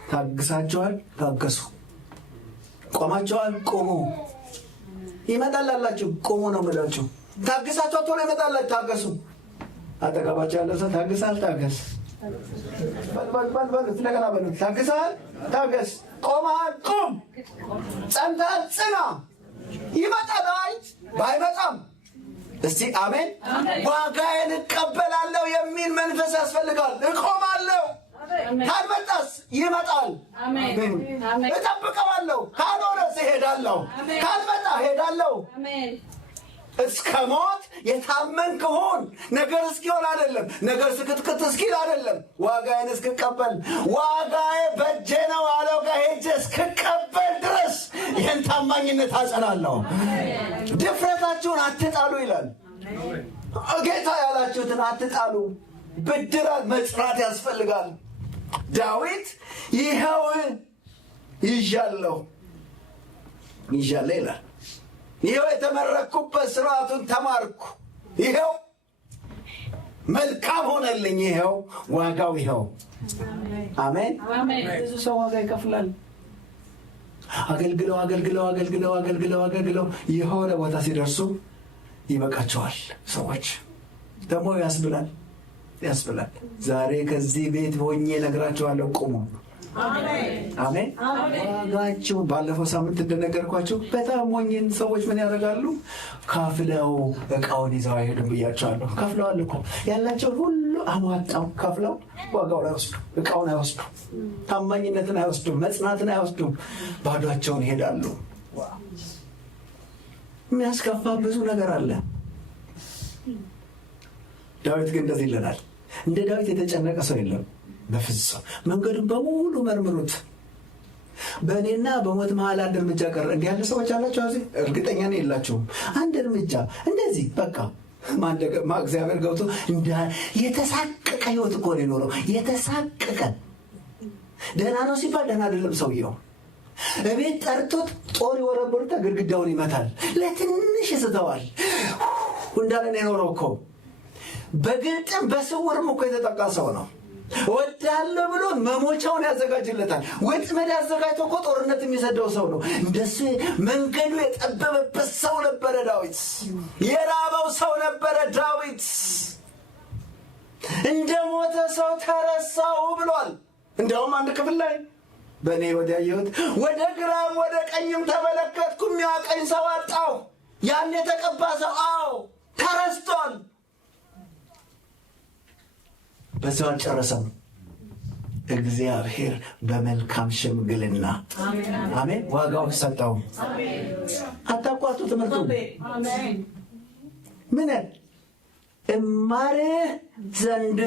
ታግሳችኋል? ታገሱ። ቆማችኋል? ቆሙ። ይመጣል አላችሁ፣ ቆሙ ነው የምላችሁ። ታግሳችሁ ቶሎ ይመጣል፣ ታገሱ። አጠገባችሁ ያለ ሰው ታግሳል? ታገስ። በሉት፣ እንደገና በሉት። ታግሳል? ታገስ። ቆመሃል? ቁም። ጸንተሃል? ጽና። ይመጣል። አይ ባይመጣም እስቲ አሜን። ዋጋዬን እቀበላለሁ የሚል መንፈስ ያስፈልጋል። እቆማለሁ። ካልመጣስ ይመጣል። እጠብቀዋለሁ። ካልሆነስ እሄዳለሁ። ካልመጣ እሄዳለሁ። እስከ ሞት የታመንክ ሁን። ነገር እስኪሆን አይደለም፣ ነገር ስክትክት እስኪል አይደለም፣ ዋጋዬን እስክቀበል። ዋጋዬ በእጄ ነው አለው ጋር ሄጄ እስክቀበል ድረስ ይህን ታማኝነት አጸናለሁ። ድፍረታችሁን አትጣሉ ይላል ጌታ። ያላችሁትን አትጣሉ። ብድራት መጽናት ያስፈልጋል። ዳዊት ይኸው ይዣለሁ ይላል። ይኸው የተመረኩበት ስርዓቱን ተማርኩ፣ ይኸው መልካም ሆነልኝ፣ ይኸው ዋጋው ይኸው። አሜን። ብዙ ሰው ዋጋ ይከፍላል። አገልግለው የሆነ ቦታ ሲደርሱ ይበቃቸዋል። ሰዎች ደግሞ ያስብላል። ዛሬ ከዚህ ቤት ሆኜ እነግራቸዋለሁ፣ ቁሙ። አሜን። ዋጋችሁ ባለፈው ሳምንት እንደነገርኳቸው በጣም ሞኝን ሰዎች ምን ያደርጋሉ? ከፍለው እቃውን ይዘው አይሄዱም ብያቸዋለሁ። ከፍለዋል እኮ ያላቸውን ሁሉ አሟጣው ከፍለው ዋጋውን አይወስዱም፣ እቃውን አይወስዱም፣ ታማኝነትን አይወስዱም፣ መጽናትን አይወስዱም። ባዷቸውን ይሄዳሉ። የሚያስከፋ ብዙ ነገር አለ። ዳዊት ግን እንደዚህ ይለናል። እንደ ዳዊት የተጨነቀ ሰው የለም በፍጹም። መንገዱን በሙሉ መርምሩት፣ በእኔና በሞት መሃል አንድ እርምጃ ቀረ። እንዲህ ያለ ሰዎች አላቸው እዚህ? እርግጠኛ ነኝ የላቸውም። አንድ እርምጃ እንደዚህ በቃ እግዚአብሔር ገብቶ የተሳቀቀ ህይወት እኮ ነው የኖረው። የተሳቀቀ ደህና ነው ሲባል ደህና አይደለም ሰውየው። እቤት ጠርቶት ጦር ይወረወሩታ ግድግዳውን ይመታል። ለትንሽ ይስተዋል። እንዳለን የኖረው እኮ በግልጥም በስውርም እኮ የተጠቃ ሰው ነው። ወዳለሁ ብሎ መሞቻውን ያዘጋጅለታል። ወጥመድ ያዘጋጅቶ እኮ ጦርነት የሚሰደው ሰው ነው። እንደሱ መንገዱ የጠበበበት ሰው ነበረ ዳዊት። የራበው ሰው ነበረ ዳዊት። እንደ ሞተ ሰው ተረሳው ብሏል። እንዲያውም አንድ ክፍል ላይ በእኔ ወደ ያየሁት ወደ ግራም ወደ ቀኝም ተመለከትኩ፣ የሚያቀኝ ሰው አጣሁ። ያን የተቀባ ሰው ተረስቷል። በዚያው አልጨረሰም። እግዚአብሔር በመልካም ሽምግልና አሜን ዋጋው ሰጠው። አታቋርጡ ትምህርቱ። ምን እማርህ ዘንድ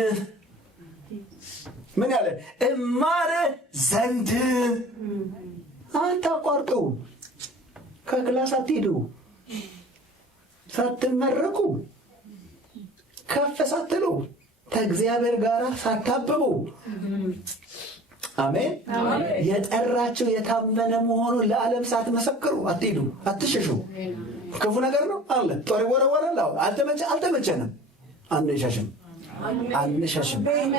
ምን ያለ እማርህ ዘንድ አታቋርጡ። ከክላስ አትሄዱ፣ ሳትመረቁ ከፍ ሳትሉ ከእግዚአብሔር ጋር ሳታብቡ አሜን የጠራችሁ የታመነ መሆኑን ለዓለም ሳትመሰክሩ አትሄዱ፣ አትሸሹ። ክፉ ነገር ነው አለ ጦር ወረወረላ አልተመቸንም፣ አንሸሽም።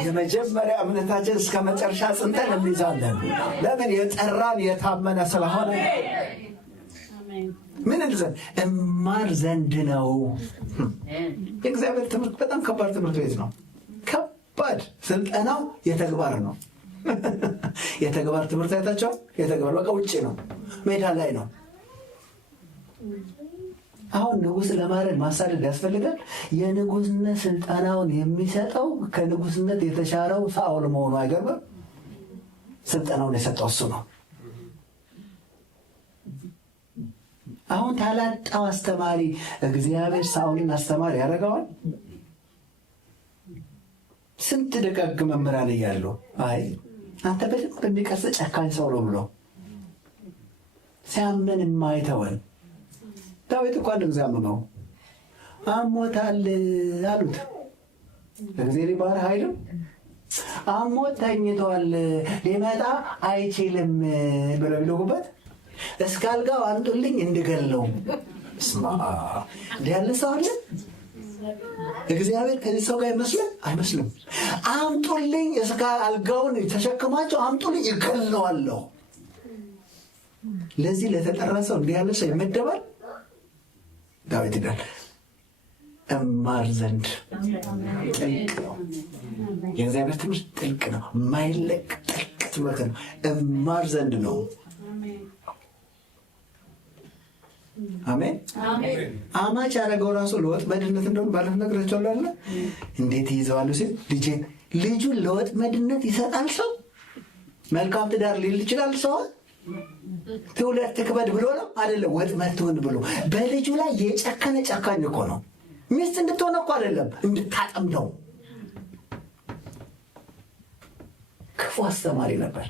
የመጀመሪያ እምነታችን እስከ መጨረሻ ጽንተን እንይዛለን። ለምን? የጠራን የታመነ ስለሆነ። ምን እንዘን እማር ዘንድ ነው። የእግዚአብሔር ትምህርት በጣም ከባድ ትምህርት ቤት ነው። ከባድ ስልጠናው የተግባር ነው። የተግባር ትምህርት አይታችኋል? የተግባር በቃ ውጭ ነው፣ ሜዳ ላይ ነው። አሁን ንጉሥ ለማድረግ ማሳደድ ያስፈልጋል። የንጉሥነት ስልጠናውን የሚሰጠው ከንጉሥነት የተሻረው ሳኦል መሆኑ አይገርምም? ስልጠናውን የሰጠው እሱ ነው። አሁን ታላጣው አስተማሪ እግዚአብሔር ሳኦልን አስተማሪ ያደርገዋል። ስንት ደጋግ መምህራን እያሉ አንተ በደንብ በሚቀርጽ ጨካኝ ሰው ነው ብሎ ሲያመን የማይተወን ዳዊት እኮ አንድ ጊዜ አመመው። አሞታል አሉት። እግዚአብሔር ይባርክ አይልም? አሞት ተኝቷል ሊመጣ አይችልም ብለው ይልኩበት እስከ አልጋው አንጡልኝ እንድገለው። ስማ ያለ ሰው አለ። እግዚአብሔር ከዚህ ሰው ጋር አይመስልም። አምጡልኝ፣ እስከ አልጋውን ተሸክማቸው አምጡልኝ፣ ይገለዋለሁ። ለዚህ ለተጠራ ሰው እንዲህ ያለ ሰው ይመደባል። ዳዊት ይላል እማር ዘንድ ጥልቅ ነው። የእግዚአብሔር ትምህርት ጥልቅ ነው፣ ማይለቅ ጥልቅ ትምህርት ነው። እማር ዘንድ ነው። አሜን። አማች ያደረገው ራሱ ለወጥመድነት እንደሆነ ባለፈው ነግሬያቸዋለሁ። እንዴት ይይዘዋለሁ ሲል ልጁን ለወጥመድነት ይሰጣል። ሰው መልካም ትዳር ሊል ይችላል። ሰው ትውልድ ትክበድ ብሎ ነው አይደለም፣ ወጥመድ ትሆን ብሎ በልጁ ላይ የጨከነ ጨካኝ እኮ ነው። ሚስት እንድትሆን እኮ አይደለም፣ እንድታጠምደው። ክፉ አስተማሪ ነበር።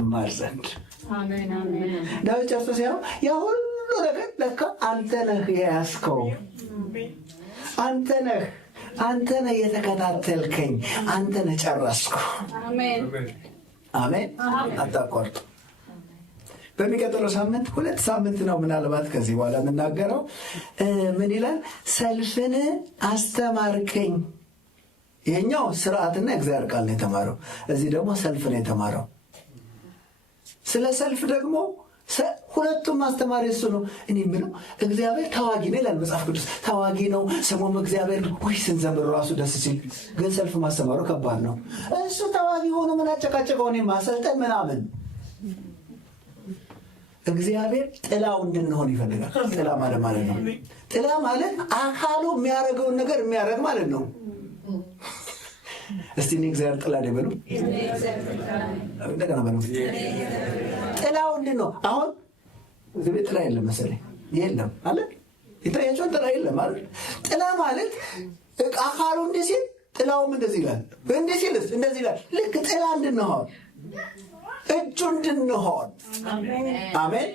እማር ዘንድ ዳዊት ጨርሶ ሲያው ያ ሁሉ ነገር ለካ አንተ ነህ የያዝከው፣ አንተ ነህ የተከታተልከኝ፣ አንተ ነህ ጨረስከው። አሜን። አታቋርጡ። በሚቀጥለው ሳምንት 2 ሳምንት ነው ምናልባት ከዚህ በኋላ የምናገረው። ምን ይላል? ሰልፍን አስተማርከኝ። ይሄኛው ስርዓትና እግዚአብሔር ቃል ነው የተማረው። እዚህ ደግሞ ሰልፍ ነው የተማረው። ስለ ሰልፍ ደግሞ ሁለቱም አስተማሪ እሱ ነው። እኔ የምለው እግዚአብሔር ተዋጊ ነው ይላል መጽሐፍ ቅዱስ። ተዋጊ ነው ስሙም እግዚአብሔር። ስንዘምር ራሱ ደስ ሲል፣ ግን ሰልፍ ማስተማሩ ከባድ ነው። እሱ ተዋጊ ሆኖ ምን አጨቃጨቀው? እኔ ማሰልጠን ምናምን። እግዚአብሔር ጥላው እንድንሆን ይፈልጋል። ጥላ ማለት ነው። ጥላ ማለት አካሉ የሚያደርገውን ነገር የሚያደርግ ማለት ነው። እስቲ እኔ እግዚአብሔር ጥላ ነኝ በሉ። እንደገና በሉ። ጥላው እንድን ነው። አሁን እዚህ ቤት ጥላ የለም መሰለኝ፣ የለም አለ የታያቸውን ጥላ የለም ማለት። ጥላ ማለት አካሉ እንዲህ ሲል ጥላውም እንደዚህ ይላል፣ እንዲህ ሲልስ እንደዚህ ይላል። ልክ ጥላ እንድንሆን እጁ እንድንሆን። አሜን።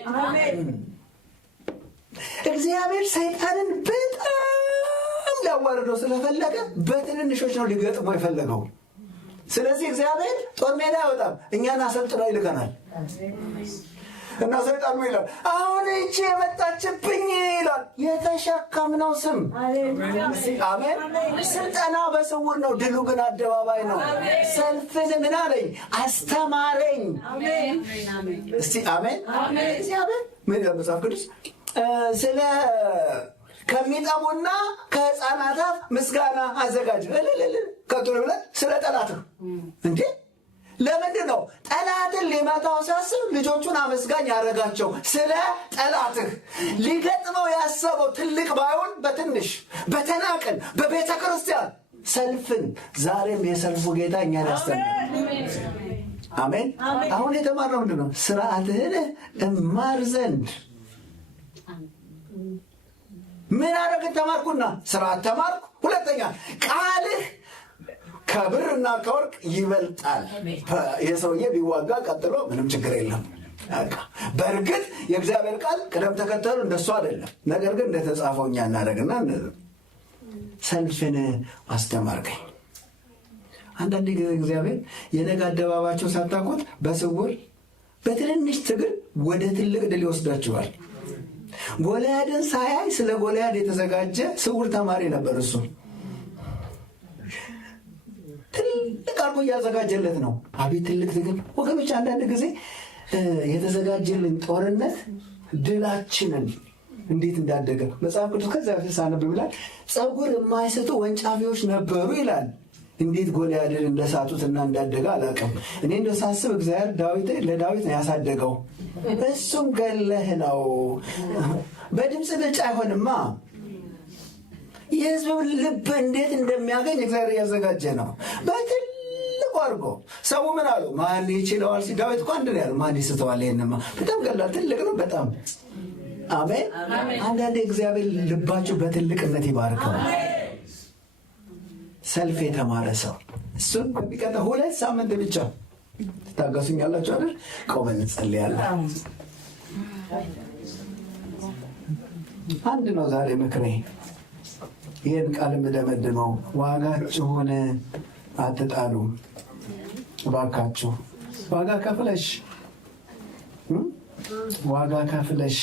እግዚአብሔር ሰይጣንን በጣም ሊያዋርደው ስለፈለገ በትንንሾች ነው ሊገጥሞ የፈለገው። ስለዚህ እግዚአብሔር ጦር ሜዳ አይወጣም፣ እኛን አሰልጥኖ ይልከናል። እና ሰይጣን ይላል አሁን እቺ የመጣችብኝ ይላል። የተሸከምነው ስም አሜን። ስልጠና በስውር ነው፣ ድሉ ግን አደባባይ ነው። ሰልፍን ምን አለኝ? አስተማረኝ። እስቲ አሜን። ምን ይላል መጽሐፍ ቅዱስ? ስለ ከሚጠቡና ከሕፃናት አፍ ምስጋና አዘጋጅ። ቀጥሎ ብለህ ስለ ጠላትህ እንዴ! ለምንድን ነው ጠላትን ሊመታው ሲያስብ ልጆቹን አመስጋኝ ያደረጋቸው? ስለ ጠላትህ ሊገጥመው ያሰበው ትልቅ ባይሆን በትንሽ በተናቅን በቤተ ክርስቲያን ሰልፍን ዛሬም የሰልፉ ጌታ እኛን ያስተምራል። አሜን። አሁን የተማርነው ምንድን ነው? ስርዓትህን እማር ዘንድ ምን አደረግን? ተማርኩና ስርዓት ተማርኩ። ሁለተኛ ቃልህ ከብርና ከወርቅ ይበልጣል። የሰውዬ ቢዋጋ ቀጥሎ ምንም ችግር የለም። በእርግጥ የእግዚአብሔር ቃል ቅደም ተከተሉ እንደሱ አይደለም። ነገር ግን እንደተጻፈው እኛ እናደርግና ሰልፍን አስተማርከኝ። አንዳንድ ጊዜ እግዚአብሔር የነገ አደባባቸው ሳታውቁት በስውር በትንንሽ ትግል ወደ ትልቅ ድል ይወስዳችኋል። ጎልያድን ሳያይ ስለ ጎልያድ የተዘጋጀ ስውር ተማሪ ነበር። እሱ ትልቅ አርጎ እያዘጋጀለት ነው። አቤት ትልቅ ትግል ወገኖች! አንዳንድ ጊዜ የተዘጋጀልን ጦርነት ድላችንን እንዴት እንዳደገ መጽሐፍ ቅዱስ ከዚያ በፊት ሳነብ ይላል ፀጉር የማይሰጡ ወንጫፊዎች ነበሩ ይላል። እንዴት ጎልያድን እንደሳቱትና እንዳደገ አላውቅም። እኔ እንደሳስብ እግዚአብሔር ለዳዊት ነው ያሳደገው። እሱም ገለህ ነው። በድምፅ ብልጫ አይሆንማ። የሕዝብ ልብ እንዴት እንደሚያገኝ እግዚአብሔር እያዘጋጀ ነው። በትልቁ አድርጎ ሰው ምን አሉ? ማን ይችለዋል? ዳዊት እኮ አንድ ነው ያለው። ማን ይስተዋል? ይሄንማ በጣም ቀላል ትልቅ ነው በጣም። አሜን። አንዳንዴ እግዚአብሔር ልባችሁ በትልቅነት ይባርከው። ሰልፍ የተማረ ሰው እሱን በሚቀጥለው 2 ሳምንት ብቻ ታገሱኛላችሁ አይደል? ቆመን እንጸልያለን። አንድ ነው ዛሬ ምክሬ። ይህን ቃል የምደመድመው ዋጋችሁን አትጣሉ እባካችሁ። ዋጋ ከፍለሽ